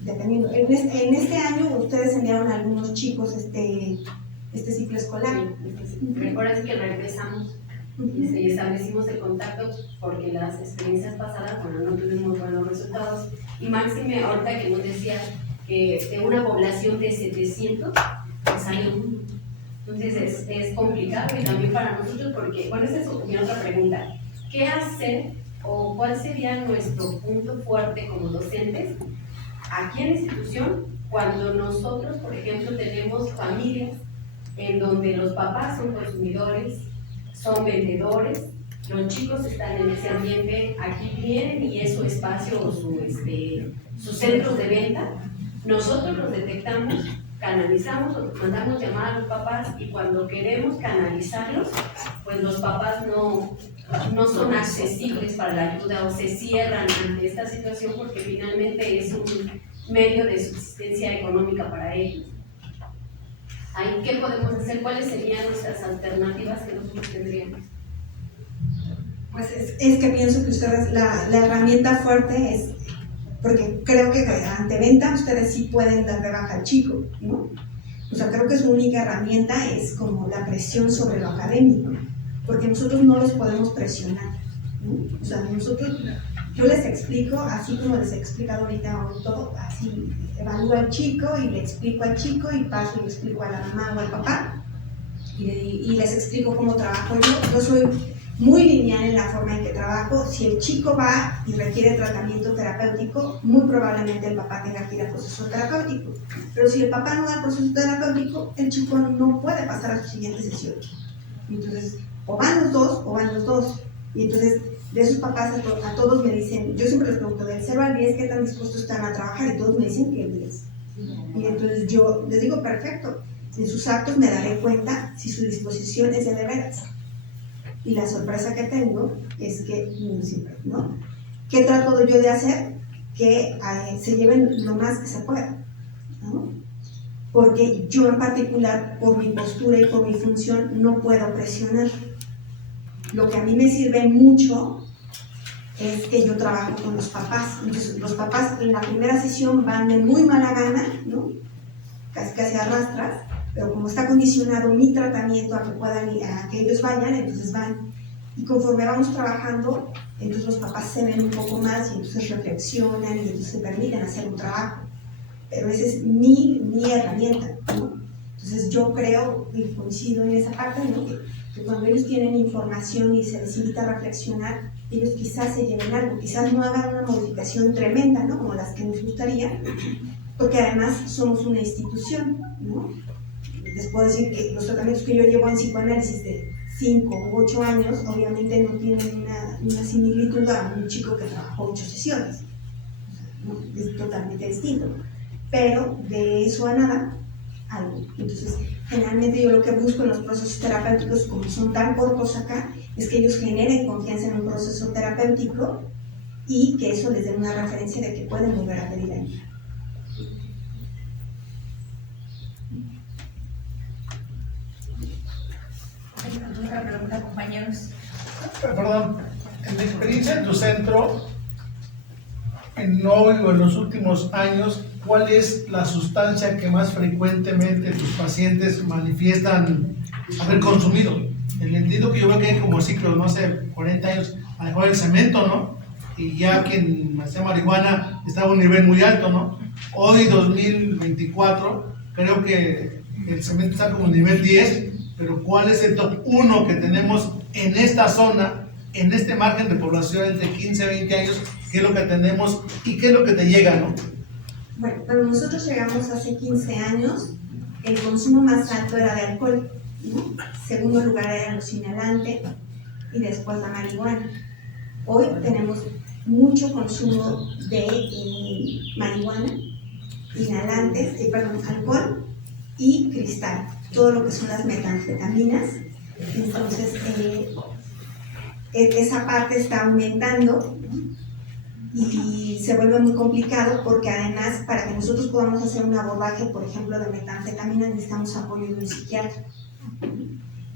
dependiendo. En este año ustedes enviaron a algunos chicos este ciclo escolar. Mejor es que regresamos y establecimos el contacto porque las experiencias pasadas, bueno, no tuvimos buenos resultados. Y máxime, ahorita que nos decía que de una población de 700, pues hay uno. Entonces es complicado y también para nosotros porque, bueno, esa es mi otra pregunta. ¿Qué hacer o cuál sería nuestro punto fuerte como docentes aquí en la institución cuando nosotros, por ejemplo, tenemos familias en donde los papás son consumidores, son vendedores, los chicos están en ese ambiente, aquí vienen y es su espacio o sus centros de venta? Nosotros los detectamos, canalizamos o mandamos llamar a los papás y cuando queremos canalizarlos, pues los papás no son accesibles para la ayuda o se cierran ante esta situación porque finalmente es un medio de subsistencia económica para ellos. ¿Ahí qué podemos hacer? ¿Cuáles serían nuestras alternativas que nosotros tendríamos? Pues es que pienso que ustedes, la herramienta fuerte es, porque creo que ante venta ustedes sí pueden dar de baja al chico, ¿no? O sea, creo que su única herramienta es como la presión sobre lo académico, porque nosotros no los podemos presionar. ¿no? O sea, yo les explico, así como les he explicado ahorita todo, así evalúo al chico y le explico al chico y paso y le explico a la mamá o al papá y les explico cómo trabajo yo. Yo soy muy lineal en la forma en que trabajo. Si el chico va y requiere tratamiento terapéutico, muy probablemente el papá tenga que ir al proceso terapéutico. Pero si el papá no va al proceso terapéutico, el chico no puede pasar a su siguiente sesión. Entonces, o van los dos. Y entonces, de esos papás a todos me dicen, yo siempre les pregunto, del 0 al 10, ¿qué tan dispuestos están a trabajar? Y todos me dicen que el 10. Y entonces yo les digo, perfecto, en sus actos me daré cuenta si su disposición es de veras. Y la sorpresa que tengo es que no siempre, ¿no? ¿Qué trato yo de hacer? Que se lleven lo más que se pueda, ¿no? Porque yo en particular, por mi postura y por mi función, no puedo presionar. Lo que a mí me sirve mucho es que yo trabajo con los papás. Entonces, los papás en la primera sesión van de muy mala gana, ¿no? Casi arrastras, pero como está condicionado mi tratamiento a que ellos vayan, entonces van. Y conforme vamos trabajando, entonces los papás se ven un poco más y entonces reflexionan y entonces se permiten hacer un trabajo. Pero esa es mi herramienta, ¿no? Entonces yo creo y coincido en esa parte, ¿no? Que cuando ellos tienen información y se les invita a reflexionar, ellos quizás se lleven algo, quizás no hagan una modificación tremenda, ¿no? Como las que nos gustaría, porque además somos una institución, ¿no? Les puedo decir que los tratamientos que yo llevo en psicoanálisis de 5 u 8 años, obviamente no tienen una similitud a un chico que trabajó 8 sesiones, ¿no? Es totalmente distinto, pero de eso a nada, algo. Entonces, generalmente yo lo que busco en los procesos terapéuticos, como son tan cortos acá, es que ellos generen confianza en un proceso terapéutico y que eso les dé una referencia de que pueden volver a pedir ayuda. Otra pregunta, compañeros. Perdón, en la experiencia en tu centro, en hoy o en los últimos años, ¿cuál es la sustancia que más frecuentemente tus pacientes manifiestan haber consumido? El entendido que yo veo que hay como ciclos, no sé, 40 años, a lo mejor el cemento, ¿no? Y ya quien hacía marihuana estaba a un nivel muy alto, ¿no? Hoy, 2024, creo que el cemento está como nivel 10, pero ¿cuál es el top 1 que tenemos en esta zona, en este margen de población entre 15 y 20 años? ¿Qué es lo que tenemos y qué es lo que te llega, no? Bueno, pero nosotros llegamos hace 15 años, el consumo más alto era de alcohol, ¿no? Segundo lugar era los inhalantes y después la marihuana. Hoy tenemos mucho consumo de marihuana, inhalantes, alcohol y cristal, todo lo que son las metanfetaminas. Entonces, esa parte está aumentando y se vuelve muy complicado porque además para que nosotros podamos hacer un abordaje, por ejemplo, de metanfetamina, necesitamos apoyo de un psiquiatra.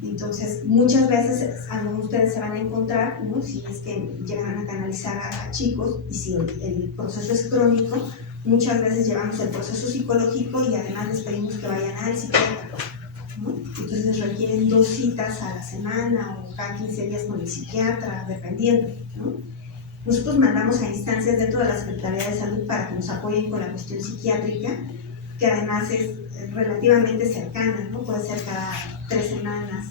Entonces, muchas veces algunos de ustedes se van a encontrar, ¿no? Si es que llegan a canalizar a chicos y si el proceso es crónico, muchas veces llevamos el proceso psicológico y además les pedimos que vayan al psiquiatra, ¿no? Entonces requieren 2 citas a la semana o cada 15 días con el psiquiatra, dependiendo, ¿no? Nosotros mandamos a instancias dentro de la Secretaría de Salud para que nos apoyen con la cuestión psiquiátrica, que además es relativamente cercana, ¿no? Puede ser cada 3 semanas,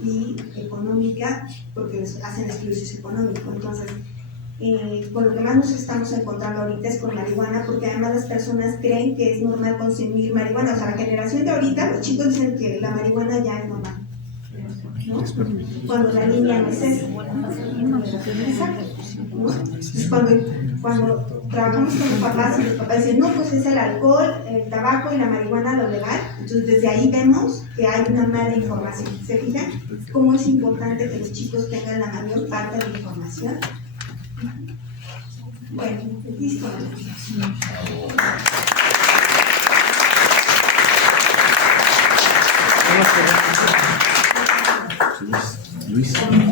y económica, porque hacen estudios socioeconómicos. Entonces, con lo que más nos estamos encontrando ahorita es con marihuana, porque además las personas creen que es normal consumir marihuana. O sea, la generación de ahorita, los chicos dicen que la marihuana ya es normal, ¿no? Cuando la línea no es esa. Exacto, ¿no? Entonces, cuando trabajamos con los papás y los papás dicen, no, pues es el alcohol, el tabaco y la marihuana lo legal, entonces desde ahí vemos que hay una mala información. ¿Se fijan cómo es importante que los chicos tengan la mayor parte de la información? Bueno, listo.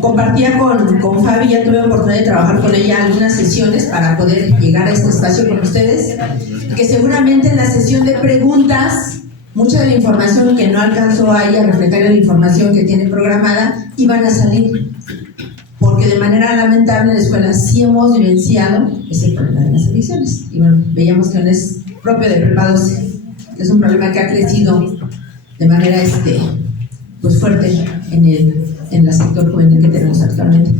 Compartía con Fabi, ya tuve oportunidad de trabajar con ella algunas sesiones para poder llegar a este espacio con ustedes, que seguramente en la sesión de preguntas, mucha de la información que no alcanzó a ella a reflejar en la información que tiene programada, iban a salir. porque de manera lamentable en la escuela sí hemos vivenciado ese problema de las adicciones. Y bueno, veíamos que no es propio de Prepa 12, es un problema que ha crecido de manera pues fuerte en el sector juvenil que tenemos actualmente.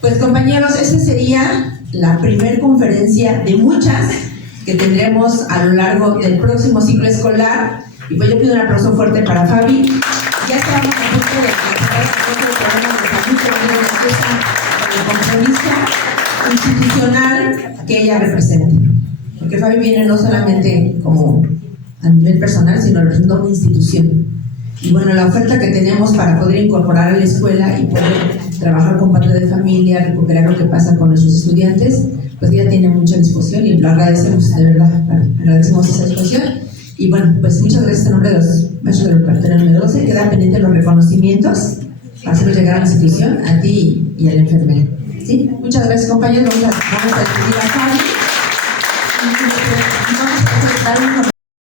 Pues compañeros, esa sería la primer conferencia de muchas que tendremos a lo largo del próximo ciclo escolar. Y pues yo pido un aplauso fuerte para Fabi. Ya estamos a punto de platicar otro programa de salud, con el compromiso institucional que ella representa. Porque Fabi viene no solamente como a nivel personal, sino representando una institución. Y bueno, la oferta que tenemos para poder incorporar a la escuela y poder trabajar con padres de familia, recuperar lo que pasa con nuestros estudiantes, pues ella tiene mucha disposición y lo agradecemos, de verdad, agradecemos esa disposición. Y bueno, pues muchas gracias en nombre de los maestros del preparatorio número 12. Quedan pendientes los reconocimientos para hacerlos llegar a la institución, a ti y a la enfermera. ¿Sí? Muchas gracias, compañeros. Vamos a despedir a Fabi. Vamos a presentar un